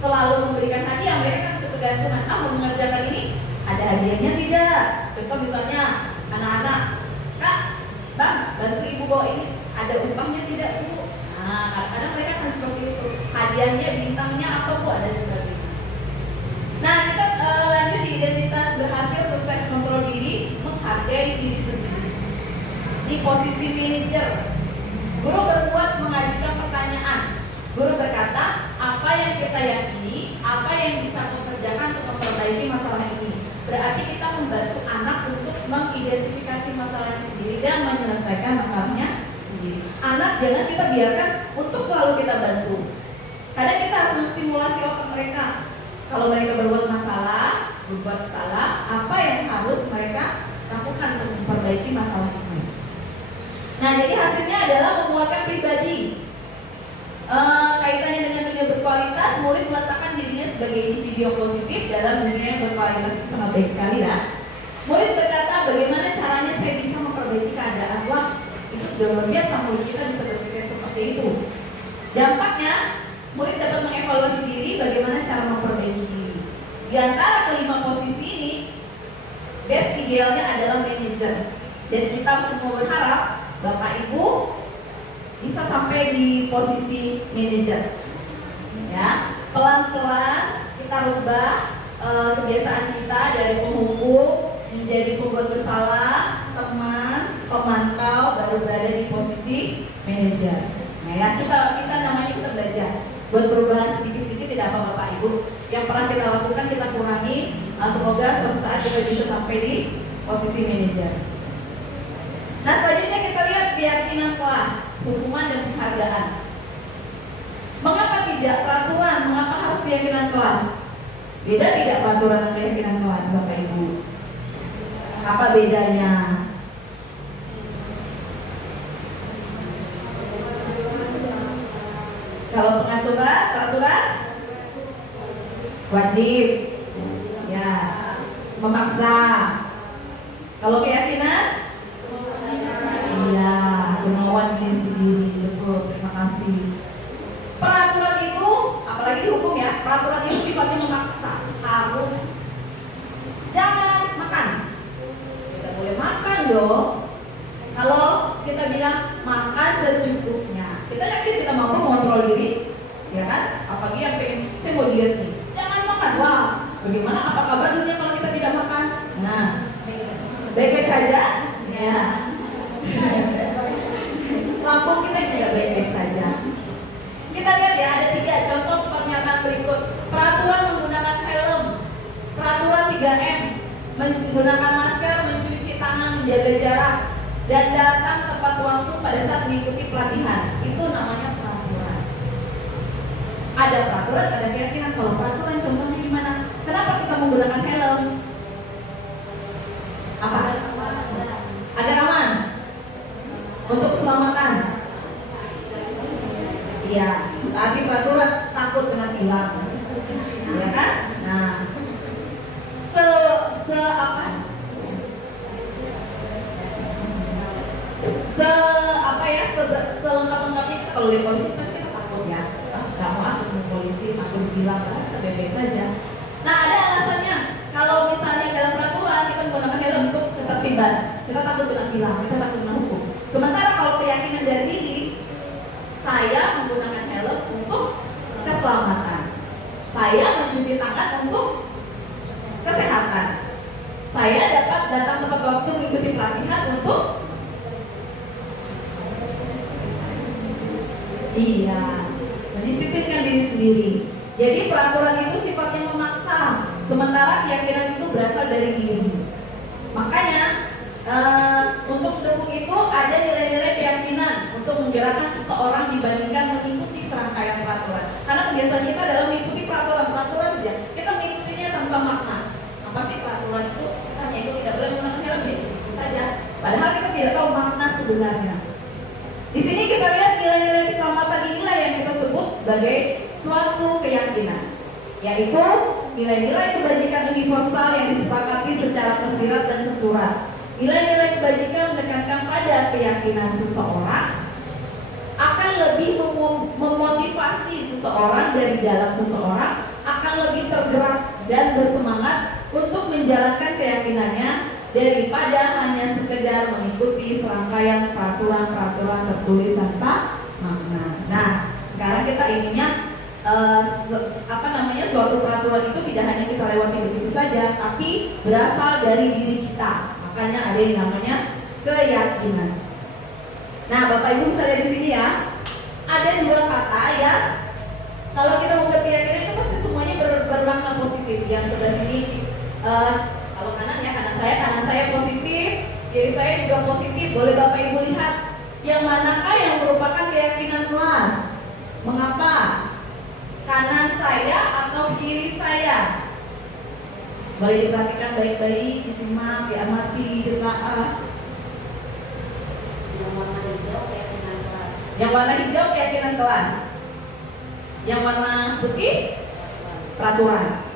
selalu memberikan hadiah, mereka kan ketergantungan. Mau mengerjakan ini, ada hadiahnya tidak? Contoh misalnya anak-anak, Kak, Bang, bantu ibu bawa ini. Ada upahnya tidak bu? Nah, kadang-kadang mereka akan seperti itu. Hadiahnya, bintangnya apa bu? Ada sebagainya. Nah, kita lanjut di identitas berhasil, sukses, kontrol diri, menghargai diri sendiri. Di posisi manajer, guru berbuat mengajukan pertanyaan. Guru berkata, apa yang kita yakini, apa yang bisa mengerjakan untuk memperbaiki masalah ini. Berarti kita membantu anak untuk mengidentifikasi masalahnya sendiri dan menyelesaikan masalahnya. Anak jangan kita biarkan untuk selalu kita bantu. Kadang kita harus menstimulasi otak mereka. Kalau mereka berbuat salah, apa yang harus mereka lakukan untuk memperbaiki masalah itu. Nah, jadi hasilnya adalah menguatkan pribadi. Kaitannya dengan dunia berkualitas, murid meletakkan dirinya sebagai individu yang positif dalam dunia yang berkualitas itu sangat baik sekali ya. Murid berkata, bagaimana caranya saya bisa memperbaiki keadaan? Wah, itu sudah luar biasa murid kita bisa berpikir seperti itu. Dampaknya, murid dapat mengevaluasi diri bagaimana cara memperbaiki diri. Di antara kelima posisi ini, best idealnya adalah manajer. Dan kita semua berharap Bapak Ibu bisa sampai di posisi manajer. Ya, pelan-pelan kita rubah kebiasaan kita dari penghukum menjadi pembuat bersalah, teman, pemantau, baru berada di posisi manajer. Nah ya, kita namanya kita belajar. Buat perubahan sedikit-sedikit tidak apa Bapak Ibu. Yang pernah kita lakukan kita kurangi. Semoga suatu saat kita bisa sampai di posisi manajer. Nah selanjutnya kita lihat keyakinan kelas, hukuman dan penghargaan. Mengapa tidak peraturan? Mengapa harus keyakinan kelas? Beda tidak peraturan dan keyakinan kelas Bapak Ibu? Apa bedanya? Kalau pengaturan, peraturan wajib, ya, memaksa. Kalau keyakinan, iya, kemauan diri sendiri, betul. Terima kasih. Peraturan itu, apalagi di hukum ya, peraturan itu sifatnya memaksa, harus. Jangan makan, tidak boleh makan dong. Kalau kita bilang makan secukupnya, kita yakin kita mampu mengontrol diri, ya kan? Apalagi yang pengen, saya mau diet nih, jangan makan. Wah, bagaimana? Apa kabar dunia kalau kita tidak makan? Nah, baik-baik saja, ya. Lambung kita tidak baik-baik saja. Kita lihat ya, ada 3 contoh pernyataan berikut. Peraturan menggunakan helm, peraturan 3M, menggunakan masker, mencuci tangan, menjaga jarak, dan datang tepat waktu pada saat mengikuti pelatihan. Itu namanya peraturan. Ada peraturan, ada keyakinan. Kalau peraturan contohnya gimana? Kenapa kita menggunakan helm? Apa? Agar aman. Untuk keselamatan. Iya, tadi peraturan takut kena tilang. Ya kan? Nah, selengkap-lengkapnya kita kalau di polisi pasti kita takut ya. Nggak mau aku ke polisi, takut bilang kita bebas saja. Nah ada alasannya. Kalau misalnya dalam peraturan kita menggunakan helm untuk ketertiban, kita takut kena tilang, kita takut kena hukum. Sementara kalau keyakinan dari diri, saya menggunakan helm untuk keselamatan. Saya mencuci tangan untuk kesehatan. Saya dapat datang tepat waktu mengikuti pelatihan untuk mendisiplinkan diri sendiri. Jadi peraturan itu sifatnya memaksa, sementara keyakinan itu berasal dari diri. Makanya untuk mendukung itu ada nilai-nilai keyakinan untuk menggerakkan seseorang dibandingkan mengikuti serangkaian peraturan. Karena kebiasaan kita adalah mengikuti peraturan saja. Kita mengikutinya tanpa makna. Apa sih peraturan itu? Hanya itu tidak boleh menggunakan helm, ya itu saja. Padahal kita tidak tahu makna sebenarnya. Di sini kita lihat nilai-nilai keselamatan inilah yang kita sebut sebagai suatu keyakinan, yaitu nilai-nilai kebajikan universal yang disepakati secara tersirat dan tersurat. Nilai-nilai kebajikan menekankan pada keyakinan seseorang akan lebih memotivasi seseorang dari dalam seseorang akan lebih tergerak dan bersemangat untuk menjalankan keyakinannya daripada hanya sekedar mengikuti serangkaian peraturan-peraturan tertulis tanpa makna. Nah, sekarang kita ininya suatu peraturan itu tidak hanya kita lewati begitu saja, tapi berasal dari diri kita. Makanya ada yang namanya keyakinan. Nah, Bapak Ibu bisa lihat di sini ya, ada 2 kata ya. Kalau kita membuat keyakinan itu pasti semuanya bermakna positif. Yang sebelah sini kalau kanan ya, kanan saya positif, kiri saya juga positif. Boleh Bapak Ibu lihat yang manakah yang merupakan keyakinan kelas? Mengapa? Kanan saya atau kiri saya? Boleh diperhatikan baik-baik, disimak, diamati, ditelaah. Yang warna hijau keyakinan kelas. Yang warna hijau keyakinan kelas. Yang warna putih peraturan.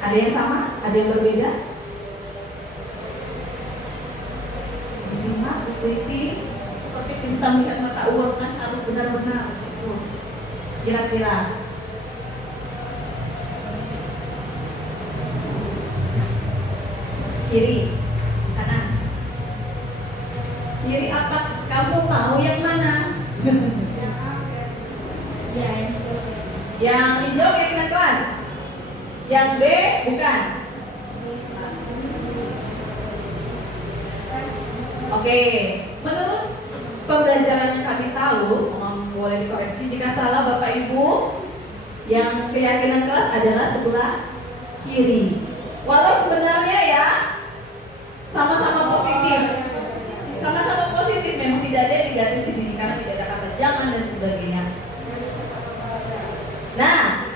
Ada yang sama? Ada yang berbeda? Disimak, diteliti, seperti kita melihat mata uang kan harus benar-benar terus. Kira-kira Kiri, kanan. Kiri apa? Kamu mau yang mana? Ya, itu. Yang hijau keyakinan kelas. Yang B bukan. Oke, menurut pembelajaran yang kami tahu, boleh dikoreksi jika salah Bapak Ibu, yang keyakinan kelas adalah sebelah kiri. Walau sebenarnya ya sama-sama positif, memang tidak ada yang negatif di sini karena tidak ada kata jangan dan sebagainya. Nah,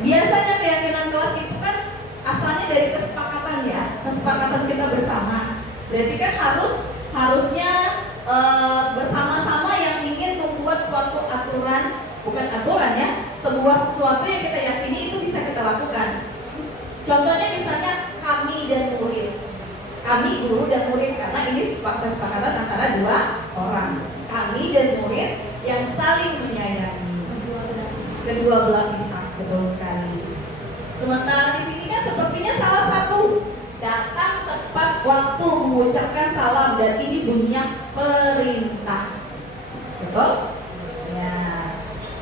biasanya keyakinan kelas itu kan asalnya dari kesepakatan ya, kesepakatan kita bersama. Berarti kan harusnya bersama-sama yang ingin membuat suatu aturan, bukan aturan ya, sesuatu yang kita yakini itu bisa kita lakukan. Contohnya misalnya kami dan murid, kami guru dan murid, karena ini kesepakatan antara dua orang, kami dan murid yang saling menyayangi kedua belah pihak, betul sekali. Sementara di sini kan sepertinya salah satu datang tepat waktu mengucapkan salam dan ini bunyinya perintah, betul? Ya,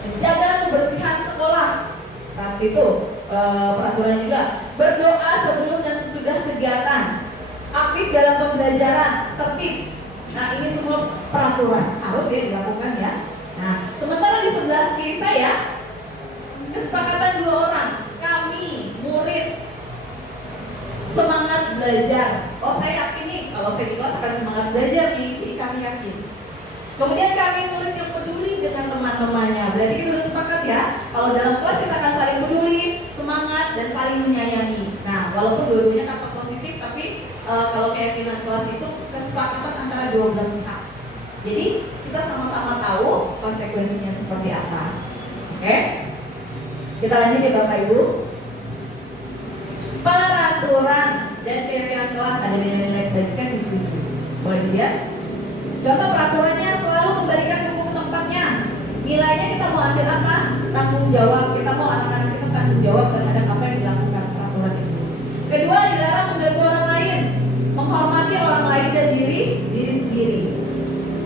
menjaga kebersihan sekolah, tapi itu peraturan juga. Berdoa sebelum dan sesudah kegiatan, aktif dalam pembelajaran, tertib. Nah ini semua peraturan harus ya dilakukan ya. Nah sementara di sebelah kiri saya kesepakatan dua orang, kami murid semangat belajar. Oh saya yakin nih kalau saya di kelas akan semangat belajar nih, jadi kami yakin. Kemudian kami murid yang peduli dengan teman-temannya. Berarti kita sudah sepakat ya, kalau dalam kelas kita akan saling peduli, semangat dan saling menyayangi. Nah walaupun dua-duanya kata positif, tapi kalau keyakinan kelas itu kesepakatan antara dua belah pihak. Jadi kita sama-sama tahu konsekuensinya seperti apa. Oke? Kita lanjut ya Bapak Ibu. Peraturan dan keyakinan kelas ada nilai-nilai bajikan di situ. Boleh dilihat? Contoh peraturannya selalu kembalikan buku ke tempatnya. Nilainya kita mau ambil apa? Tanggung jawab. Kita mau anak-anak kita tanggung jawab terhadap apa yang dilakukan peraturan itu. Kedua, dilarang mengganggu orang lain, menghormati orang lain dan diri sendiri.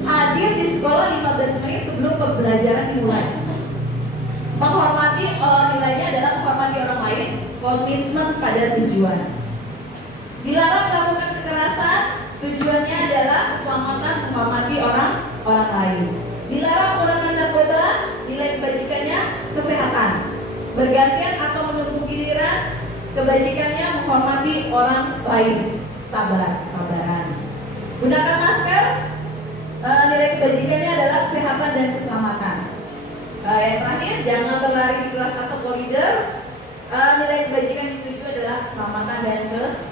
Hadir di sekolah 15 menit sebelum pembelajaran dimulai. Menghormati nilainya adalah menghormati orang lain, komitmen pada tujuan. Dilarang melakukan kekerasan, tujuannya adalah keselamatan, menghormati orang lain. Dilarang menggunakan narkoba, nilai kebajikannya kesehatan. Bergantian atau menunggu giliran, kebajikannya menghormati orang lain, sabaran. Gunakan masker, nilai kebajikannya adalah kesehatan dan keselamatan. Yang terakhir, jangan berlari di kelas atau koridor. Nilai kebajikan dituju adalah keselamatan dan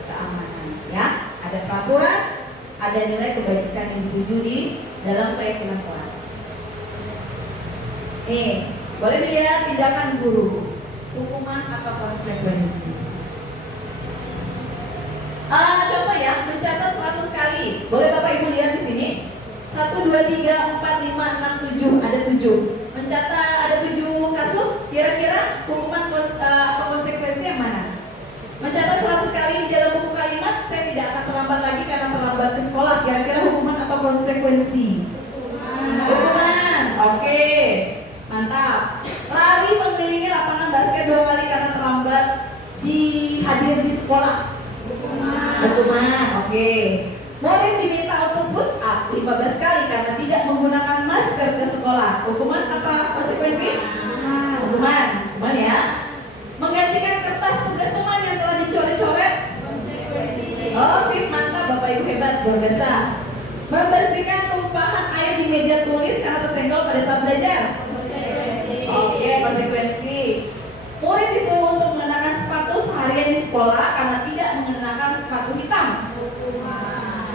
keamanan. Ya, ada peraturan, ada nilai kebajikan yang dituju di dalam keyakinan kelas. Nih, boleh dilihat tindakan guru, hukuman atau konsekuensi. Contoh ya, mencatat 100 kali. Boleh Bapak Ibu lihat di sini. 1, 2, 3, 4, 5, 6, 7. Ada 7. Mencatat ada 7 kasus. Kira-kira hukuman atau konsekuensi yang mana? Mencatat 100 kali di dalam buku kalimat, saya tidak akan terlambat lagi karena terlambat ke sekolah. Kira-kira hukuman atau konsekuensi? Hukuman. Oke. Mantap. Lari mengelilingi lapangan basket 2 kali karena terlambat hadir di sekolah. Hukuman. Oke. Murid diminta untuk push up 15 kali karena tidak menggunakan masker ke sekolah. Hukuman apa konsekuensi? Hukuman. Hukuman ya. Menggantikan kertas tugas teman yang telah dicoret-coret. Oh sip, mantap Bapak Ibu hebat, luar biasa. Membersihkan tumpahan air di meja tulis karena tersenggol pada saat belajar. Oke, konsekuensi. Murid disuruh untuk mengenakan sepatu seharian di sekolah karena tidak mengenakan sepatu hitam.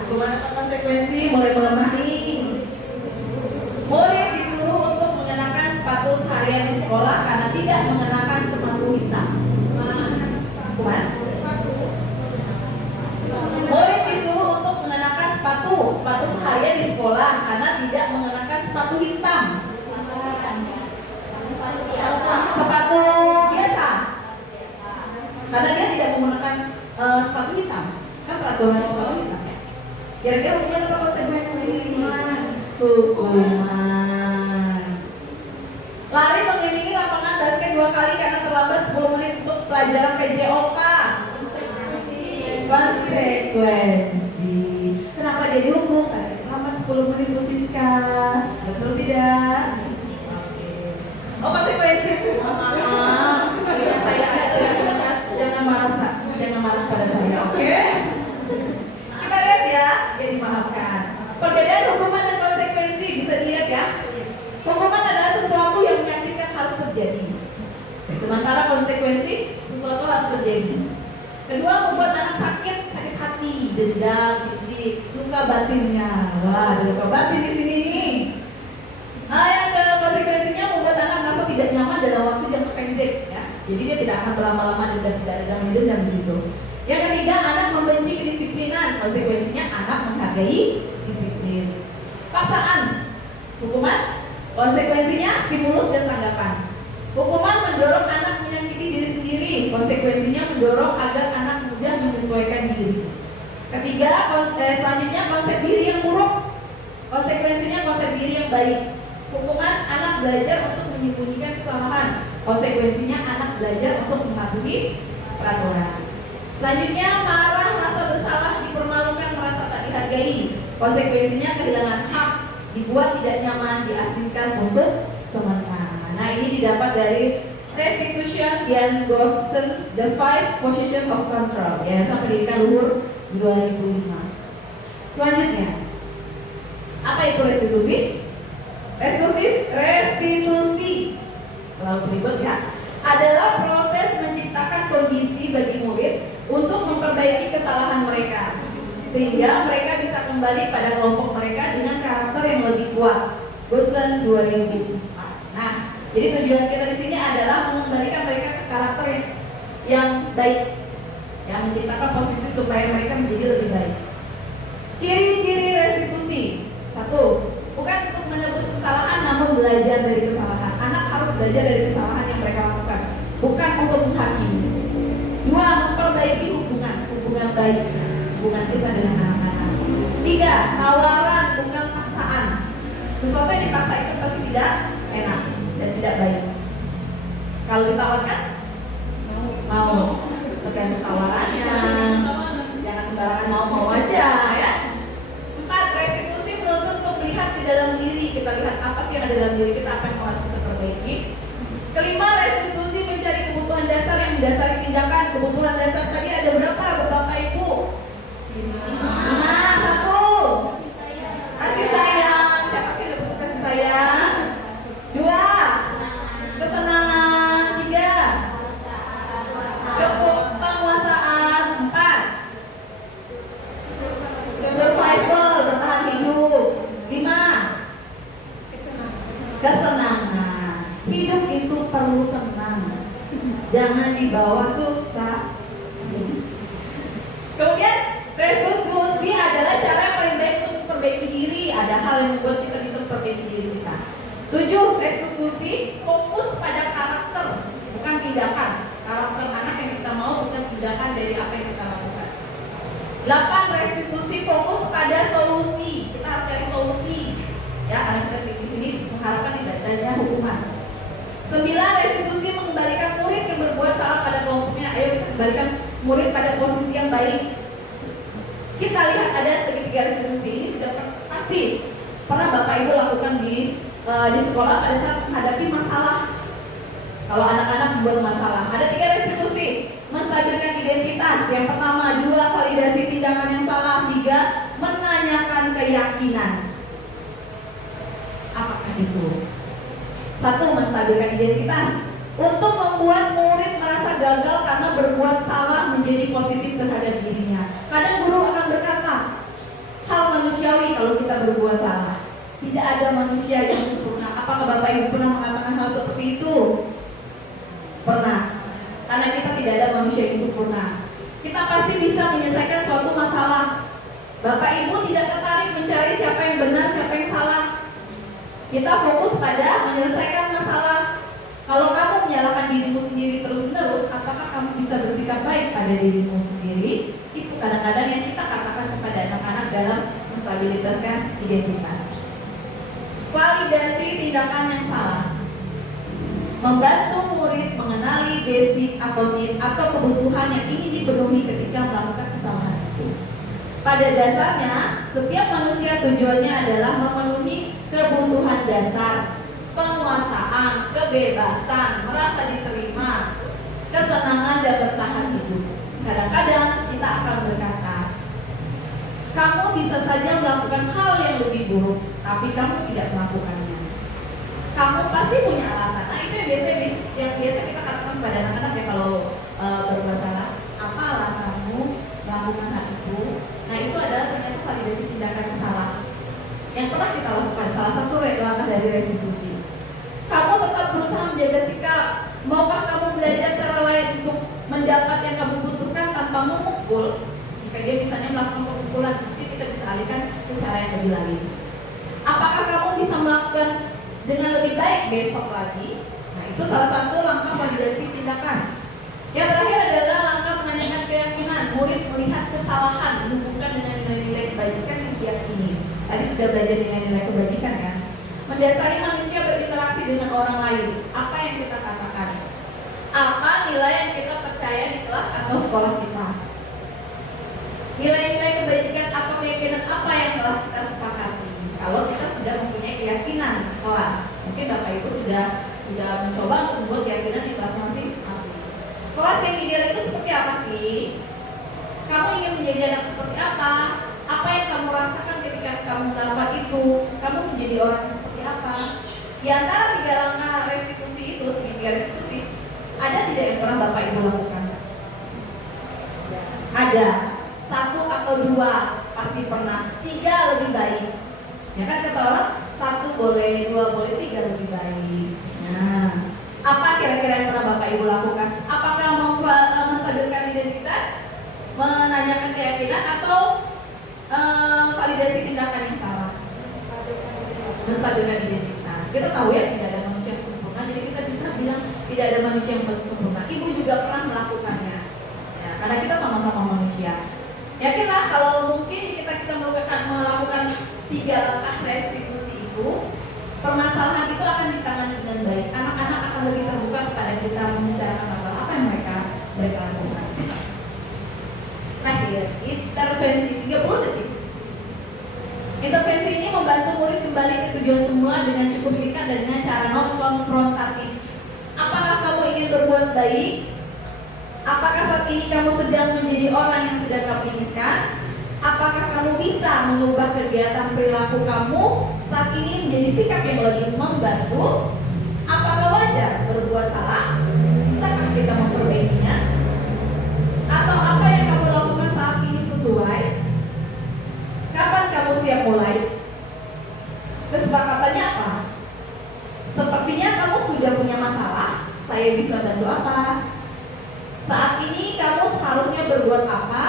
Hukuman atau konsekuensi? Mulai melemah nih. Murid disuruh untuk mengenakan sepatu seharian di sekolah karena tidak mengenakan sepatu hitam. Hukuman? Murid disuruh untuk mengenakan sepatu seharian di sekolah karena tidak mengenakan sepatu hitam. Sepatu biasa. Karena dia tidak menggunakan sepatu hitam, kan peraturan sepatu hitam ya. Kira-kira hukuman atau konsekuensinya? Hukuman. Lari mengelilingi lapangan basket 2 kali karena terlambat 10 menit untuk pelajaran PJOK. Konsekuensi. Kenapa dia dihukum? Karena terlambat 10 menit Bu Siska. Betul tidak? Oh, konsekuensi. Maaf. Iya, saya agak terlihat. Jangan marah pada saya, oke? Kita lihat ya, biar dimaafkan. Perbedaan hukuman dan konsekuensi bisa dilihat ya. Hukuman adalah sesuatu yang menyakitkan harus terjadi. Sementara konsekuensi sesuatu harus terjadi. Kedua, membuat anak sakit hati, dendam, fisik, luka batinnya. Wah, ada luka batin di sini nih. Yang ke konsekuensinya membuat anak merasa tidak nyaman dalam waktu yang pendek ya. Jadi dia tidak akan berlama-lama dan tidak ada dendam di situ. Yang ketiga, anak membenci kedisiplinan. Konsekuensinya anak menghargai disiplin. Paksaan. Hukuman. Konsekuensinya stimulus dan tanggapan. Hukuman mendorong anak menyakiti diri sendiri. Konsekuensinya mendorong agar anak mudah menyesuaikan diri. Ketiga, selanjutnya konsep diri yang buruk. Konsekuensinya konsep diri yang baik. Hukuman anak belajar untuk menyembunyikan kesalahan. Konsekuensinya anak belajar untuk mematuhi peraturan. Selanjutnya, marah, rasa bersalah, dipermalukan, merasa tak dihargai. Konsekuensinya kehilangan hak, dibuat tidak nyaman, diasingkan untuk sementara. Nah, ini didapat dari Restitution Jan Goosen, The Five Positions of Control, Yayasan Pendidikan Luhur 2005. Selanjutnya, apa itu restitusi? Restitusi, terlalu ribet ya, adalah proses menciptakan kondisi bagi murid untuk memperbaiki kesalahan mereka, sehingga mereka bisa kembali pada kelompok mereka dengan karakter yang lebih kuat. Goosen 2004. Nah, jadi tujuan kita di sini adalah mengembalikan mereka ke karakter yang baik, yang menciptakan posisi supaya mereka menjadi lebih baik. Ciri-ciri restitusi. 1. Bukan untuk menebus kesalahan, namun belajar dari kesalahan. Anak harus belajar dari kesalahan yang mereka lakukan, bukan untuk menghakimi. 2. Memperbaiki hubungan baik, hubungan kita dengan anak-anak. 3. Tawaran, bukan paksaan. Sesuatu yang dipaksa itu pasti tidak enak dan tidak baik. Kalau ditawarkan, mau. Tergantung tawarannya. Jangan sembarangan mau aja ya. 4. Restitusi menuntut untuk melihat di dalam diri. Kita lihat apa sih yang ada dalam diri kita, apa yang harus kita perbaiki. Kelima, restitusi mencari kebutuhan dasar yang mendasari tindakan. Kebutuhan dasar tadi ada berapa Bapak Ibu? 5. 1. Kasih sayang. Siapa sih yang butuh kasih sayang? 2. Kesenangan. 3. Penguasaan. 4. Survival, bertahan hidup. 5. Kesenangan. Hidup itu perlu senang, jangan dibawa susah. Kemudian restitusi adalah cara yang paling baik untuk memperbaiki diri. Ada hal yang membuat kita bisa memperbaiki diri kita. 7. Restitusi fokus pada karakter, bukan tindakan. Karakter anak yang kita mau, bukan tindakan dari apa yang kita lakukan. 8. Restitusi fokus pada solusi. Kita harus cari solusi. Ya, karena kita di sini mengharapkan tidak adanya hukuman. 9. Restitusi mengembalikan murid yang berbuat salah pada kelompoknya. Ayo kita kembalikan murid pada posisi yang baik. Kita lihat ada segitiga restitusi ini sudah pasti pernah Bapak Ibu lakukan di sekolah pada saat menghadapi masalah. Kalau anak-anak membuat masalah, ada 3 restitusi. Menstabilkan identitas. Yang pertama, 2. Validasi tindakan yang salah. 3. Menanyakan keyakinan. Apakah itu? 1. Menstabilkan identitas. Untuk membuat murid merasa gagal karena berbuat salah menjadi positif terhadap dirinya. Kadang guru akan berkata, hal manusiawi kalau kita berbuat salah. Tidak ada manusia yang sempurna. Apakah Bapak Ibu pernah mengatakan hal seperti itu? Pernah. Karena kita tidak ada manusia yang sempurna. Kita pasti bisa menyelesaikan suatu masalah. Bapak Ibu tidak tertarik mencari siapa yang benar, siapa yang salah. Kita fokus pada menyelesaikan masalah. Kalau kamu menyalahkan dirimu sendiri terus-menerus, apakah kamu bisa bisa bersikap baik pada dirimu sendiri. Itu kadang-kadang yang kita katakan kepada anak-anak dalam menstabilitaskan identitas. Validasi tindakan yang salah. Membantu murid mengenali basic atau need atau kebutuhan yang ingin dipenuhi ketika melakukan kesalahan itu. Pada dasarnya, setiap manusia tujuannya adalah memenuhi kebutuhan dasar, penguasaan, kebebasan, merasa diterima, kesenangan dan bertahan hidup. Kadang-kadang kita akan berkata, kamu bisa saja melakukan hal yang lebih buruk, tapi kamu tidak melakukannya. Kamu pasti punya alasan. Nah, itu yang biasa kita katakan pada anak-anak ya kalau berbuat salah. Apa alasanmu melakukan hal itu? Nah, itu adalah ternyata validasi tindakan yang salah yang telah kita lakukan. Salah satu langkah dari restitusi. Kamu tetap berusaha menjaga sikap. Maukah kamu belajar cara lain untuk mendapat yang kamu butuhkan tanpa memukul? Jika dia misalnya melakukan pemukulan, nanti kita bisa alihkan ke cara yang lebih lain. Apakah kamu bisa melakukan dengan lebih baik besok lagi? Nah, itu salah satu langkah validasi tindakan. Yang terakhir adalah langkah menanyakan keyakinan. Murid melihat kesalahan dihubungkan dengan nilai-nilai kebajikan yang diyakini. Tadi sudah belajar nilai-nilai kebajikan ya. Mendasari manusia berinteraksi dengan orang lain. Apa yang kita katakan? Apa nilai yang kita percaya di kelas atau sekolah kita? Nilai-nilai kebajikan atau keyakinan apa yang telah kita sepakati? Kalau kita sudah mempunyai keyakinan kelas, mungkin Bapak Ibu sudah mencoba untuk membuat keyakinan di kelas masing-masing. Kelas yang ideal itu seperti apa sih? Kamu ingin menjadi anak seperti apa? Apa yang kamu rasakan ketika kamu melakukan itu? Kamu menjadi orang yang seperti apa? Di antara 3 langkah restitusi itu, segitiga restitusi, ada tidak yang pernah Bapak Ibu lakukan? Ada. 1 atau 2 pasti pernah. 3 lebih baik. Ya kan kata orang 1 boleh, 2 boleh, 3 lebih baik. Nah, apa kira-kira yang pernah Bapak Ibu lakukan? Apakah menstabilkan identitas, menanyakan keyakinan, atau validasi tindakan yang salah? Menstabilkan identitas. Kita tahu ya tidak ada manusia yang sempurna, jadi kita bisa bilang tidak ada manusia yang sempurna. Ibu juga pernah melakukannya, ya, karena kita sama-sama manusia. Yakinlah kalau mungkin kita melakukan 3 langkah restitusi itu, permasalahan itu akan ditangani dengan baik. Anak-anak akan lebih terbuka kepada kita membicarakan masalah apa yang mereka lakukan. Terakhir, intervensi 30 detik. Intervensi ini membantu murid kembali ke tujuan semula dengan cukup singkat dan dengan cara non-konfrontatif. Apakah kamu ingin berbuat baik? Apakah saat ini kamu sedang menjadi orang yang sedang kamu inginkan? Apakah kamu bisa mengubah kegiatan perilaku kamu saat ini menjadi sikap yang lebih membantu? Apakah wajar berbuat salah? Bisakah kita memperbaikinya? Atau apa yang kamu lakukan saat ini sesuai? Kapan kamu siap mulai? Kesepakatannya apa? Sepertinya kamu sudah punya masalah. Saya bisa bantu apa? Saat ini kamu seharusnya berbuat apa?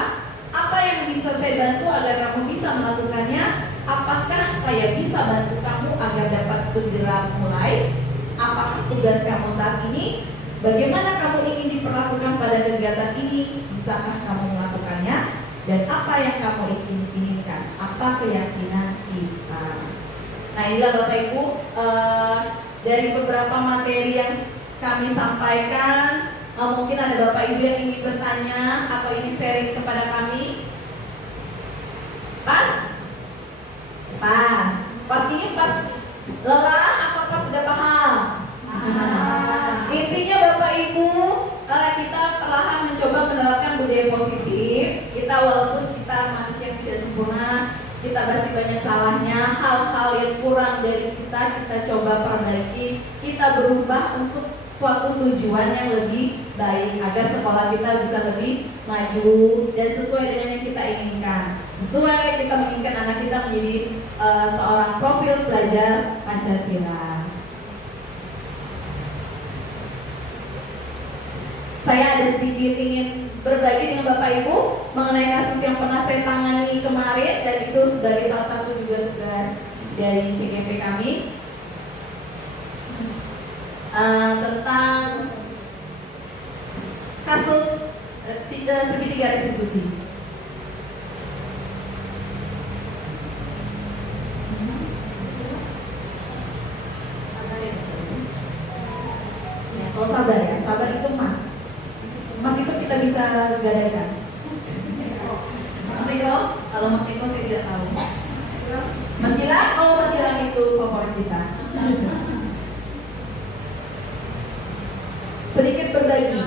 Apa yang bisa saya bantu agar kamu bisa melakukannya? Apakah saya bisa bantu kamu agar dapat segera mulai? Apakah tugas kamu saat ini? Bagaimana kamu ingin diperlakukan pada kegiatan ini? Bisakah kamu melakukannya? Dan apa yang kamu inginkan? Apa keyakinan kita? Nah, inilah Bapak Ibu dari beberapa materi yang kami sampaikan. Mungkin ada Bapak Ibu yang ingin bertanya atau ingin sharing kepada kami. Pas ini pas lelah apa pas sudah paham? Intinya Bapak Ibu, kita perlahan mencoba menerapkan budaya positif. Kita walaupun kita manusia yang tidak sempurna, kita masih banyak salahnya, hal-hal yang kurang dari kita coba perbaiki, kita berubah untuk suatu tujuan yang lebih baik agar sekolah kita bisa lebih maju dan sesuai dengan yang kita inginkan. Sesuai kita menginginkan anak kita menjadi seorang profil pelajar Pancasila. Saya ada sedikit ingin berbagi dengan Bapak Ibu mengenai kasus yang pernah saya tangani kemarin, dan itu sebagai salah satu juga tugas dari CGP kami. Tentang kasus segitiga restitusi. Ya, so sabar ya, sabar itu emas. Emas itu kita bisa gadaikan. Mas Iko, kalau Mas Iko saya tidak tahu. Mas Gilang, oh Mas Gilang itu favorit kita. Sedikit berbagi.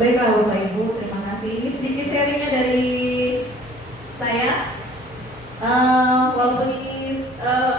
Baiklah Bapak Ibu, terima kasih. Ini sedikit sharingnya dari saya. Walaupun ini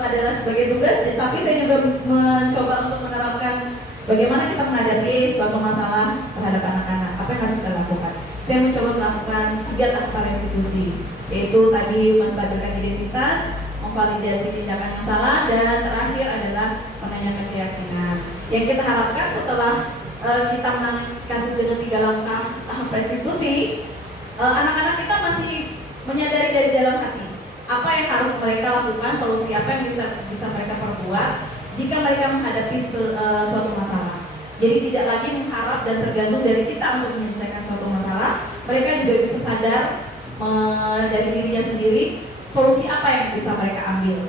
adalah sebagai tugas, tapi saya juga mencoba untuk menerapkan bagaimana kita menghadapi suatu masalah terhadap anak-anak. Apa yang harus kita lakukan? Saya mencoba melakukan 3 tahap restitusi, yaitu tadi menstabilkan identitas, memvalidasi tindakan yang salah, dan terakhir adalah menanyakan keyakinan. Yang kita harapkan setelah kita menangani kasus dengan 3 langkah tahap restitusi, anak-anak kita masih menyadari dari dalam hati apa yang harus mereka lakukan, solusi apa yang bisa mereka perbuat jika mereka menghadapi suatu masalah. Jadi tidak lagi mengharap dan tergantung dari kita untuk menyelesaikan suatu masalah. Mereka juga bisa sadar dari dirinya sendiri solusi apa yang bisa mereka ambil.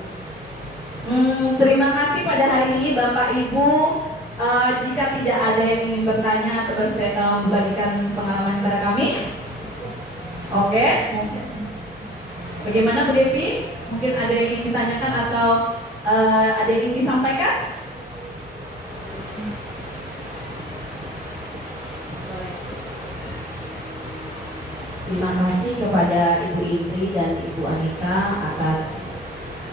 Terima kasih pada hari ini Bapak Ibu. Jika tidak ada yang ingin bertanya atau membagikan pengalaman kepada kami, oke. Bagaimana Bu Devi? Mungkin ada yang ingin ditanyakan atau ada yang ingin disampaikan? Terima kasih kepada Ibu Indri dan Ibu Anita atas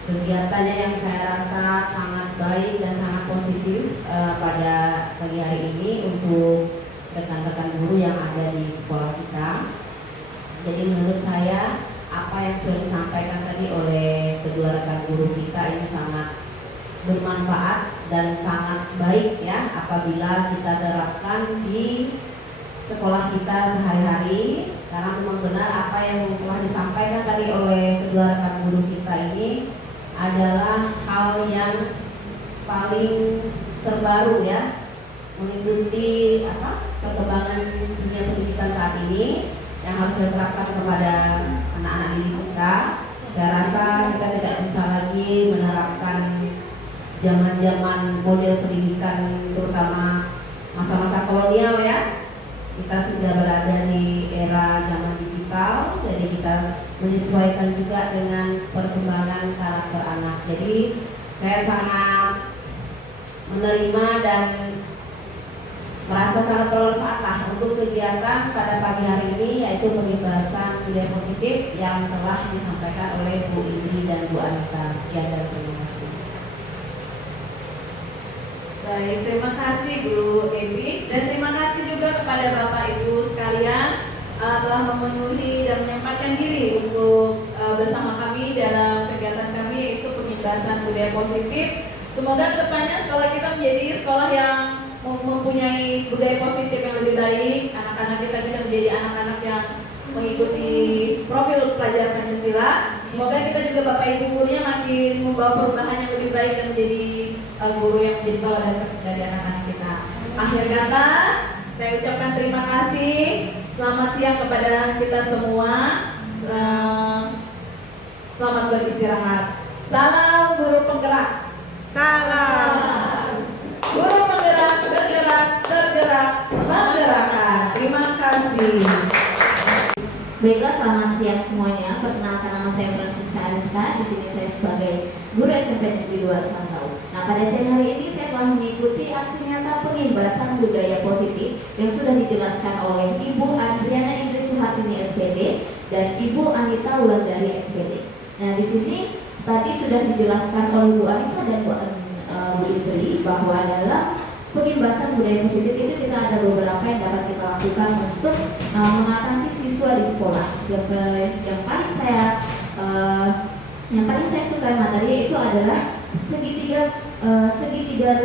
kegiatannya yang saya rasa sangat baik dan sangat positif pada pagi hari ini untuk rekan-rekan guru yang ada di sekolah kita. Jadi menurut saya apa yang sudah disampaikan tadi oleh kedua rekan guru kita ini sangat bermanfaat dan sangat baik ya apabila kita terapkan di sekolah kita sehari-hari, karena memang benar apa yang telah disampaikan tadi oleh kedua rekan guru kita ini adalah hal yang paling terbaru ya, mengikuti perkembangan dunia pendidikan saat ini yang harus diterapkan kepada anak-anak didik kita. Saya rasa kita tidak bisa lagi menerapkan zaman-zaman model pendidikan terutama masa-masa kolonial ya. Kita sudah berada di era zaman digital, jadi kita menyesuaikan juga dengan perkembangan karakter anak. Jadi saya sangat menerima dan merasa sangat bermanfaat lah untuk kegiatan pada pagi hari ini, yaitu pembebasan budaya positif yang telah disampaikan oleh Bu Indri dan Bu Anita. Sekian dan terima kasih. Baik, terima kasih Bu Indri dan terima kasih juga kepada Bapak Ibu sekalian telah memenuhi dan menyampaikan diri untuk bersama kami dalam kegiatan kami yaitu pembebasan budaya positif. Semoga kedepannya sekolah kita menjadi sekolah yang mempunyai budaya positif yang lebih baik. Anak-anak kita bisa menjadi anak-anak yang mengikuti profil pelajar Pancasila. Semoga kita juga Bapak Ibu gurunya makin membawa perubahan yang lebih baik dan menjadi guru yang menjadi tauladan dari anak-anak kita. Akhir kata, saya ucapkan terima kasih. Selamat siang kepada kita semua. Selamat beristirahat. Salam guru penggerak. Salam. Guru penggerak, bergerak, tergerak, menggerakkan. Terima kasih. Baiklah, selamat siang semuanya. Perkenalkan, nama saya Francisca Ariska. Di sini saya sebagai guru SMP Negeri 2 Santau. Nah, pada siang hari ini saya telah mengikuti aksi nyata pengimbasan budaya positif yang sudah dijelaskan oleh Ibu Adriana Indri Suhartini SPD dan Ibu Anita Wulandari SPD. Nah, di sini tadi sudah dijelaskan oleh Bu Anita dan Bu Indri bahwa dalam pengimbasan budaya positif itu kita ada beberapa yang dapat kita lakukan untuk mengatasi siswa di sekolah. Yang paling saya suka materi itu adalah segitiga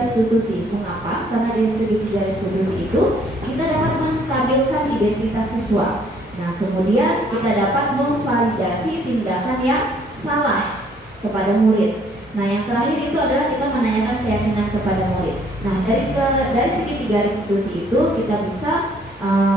restitusi. Mengapa? Karena dari segitiga restitusi itu kita dapat menstabilkan identitas siswa. Nah, kemudian kita dapat memvalidasi tindakan yang salah kepada murid. Nah, yang terakhir itu adalah kita menanyakan keyakinan kepada murid. Nah, dari segitiga restitusi itu kita bisa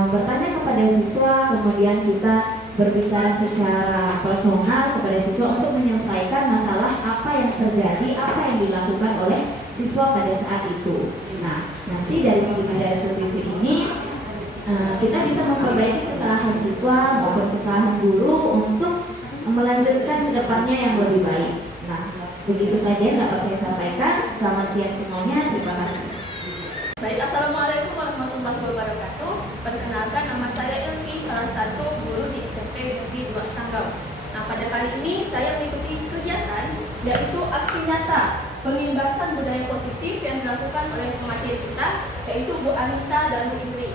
bertanya kepada siswa, kemudian kita berbicara secara personal kepada siswa untuk menyelesaikan masalah apa yang terjadi, apa yang dilakukan oleh siswa pada saat itu. Nah, nanti dari segitiga restitusi ini kita bisa memperbaiki kesalahan siswa maupun kesalahan guru untuk melanjutkan ke depannya yang lebih baik. Nah, begitu saja yang dapat saya sampaikan. Selamat siang semuanya, terima kasih. Baik, Assalamualaikum warahmatullahi wabarakatuh. Perkenalkan, nama saya Ilmi, salah satu guru di SMP Negeri 2 Sanggau. Nah, pada kali ini saya mengikuti kegiatan yaitu aksi nyata pengimbasan budaya positif yang dilakukan oleh pemateri kita, yaitu Bu Anita dan Bu Indri.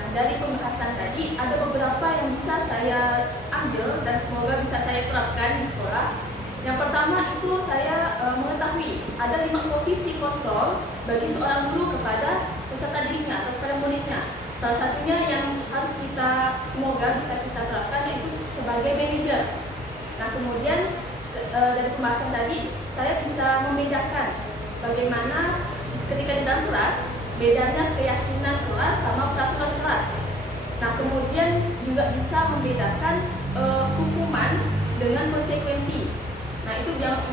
Nah, dari pembahasan tadi ada beberapa yang bisa saya ambil dan semoga bisa saya terapkan di sekolah. Yang pertama itu saya mengetahui ada 5 posisi kontrol bagi seorang guru kepada peserta didiknya atau kepada muridnya. Salah satunya yang harus kita semoga bisa kita terapkan yaitu sebagai manajer. Nah, kemudian dari pembahasan tadi saya bisa membedakan bagaimana ketika di dalam kelas bedanya keyakinan kelas sama peraturan kelas. Nah, kemudian juga bisa membedakan hukuman dengan konsekuensi. Nah, itu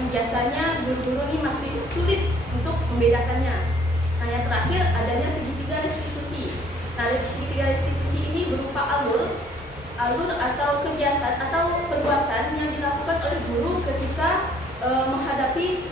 biasanya guru-guru ini masih sulit untuk membedakannya. Nah, yang terakhir adanya segitiga restitusi. Nah, segitiga restitusi ini berupa alur atau kegiatan atau perbuatan yang dilakukan oleh guru ketika menghadapi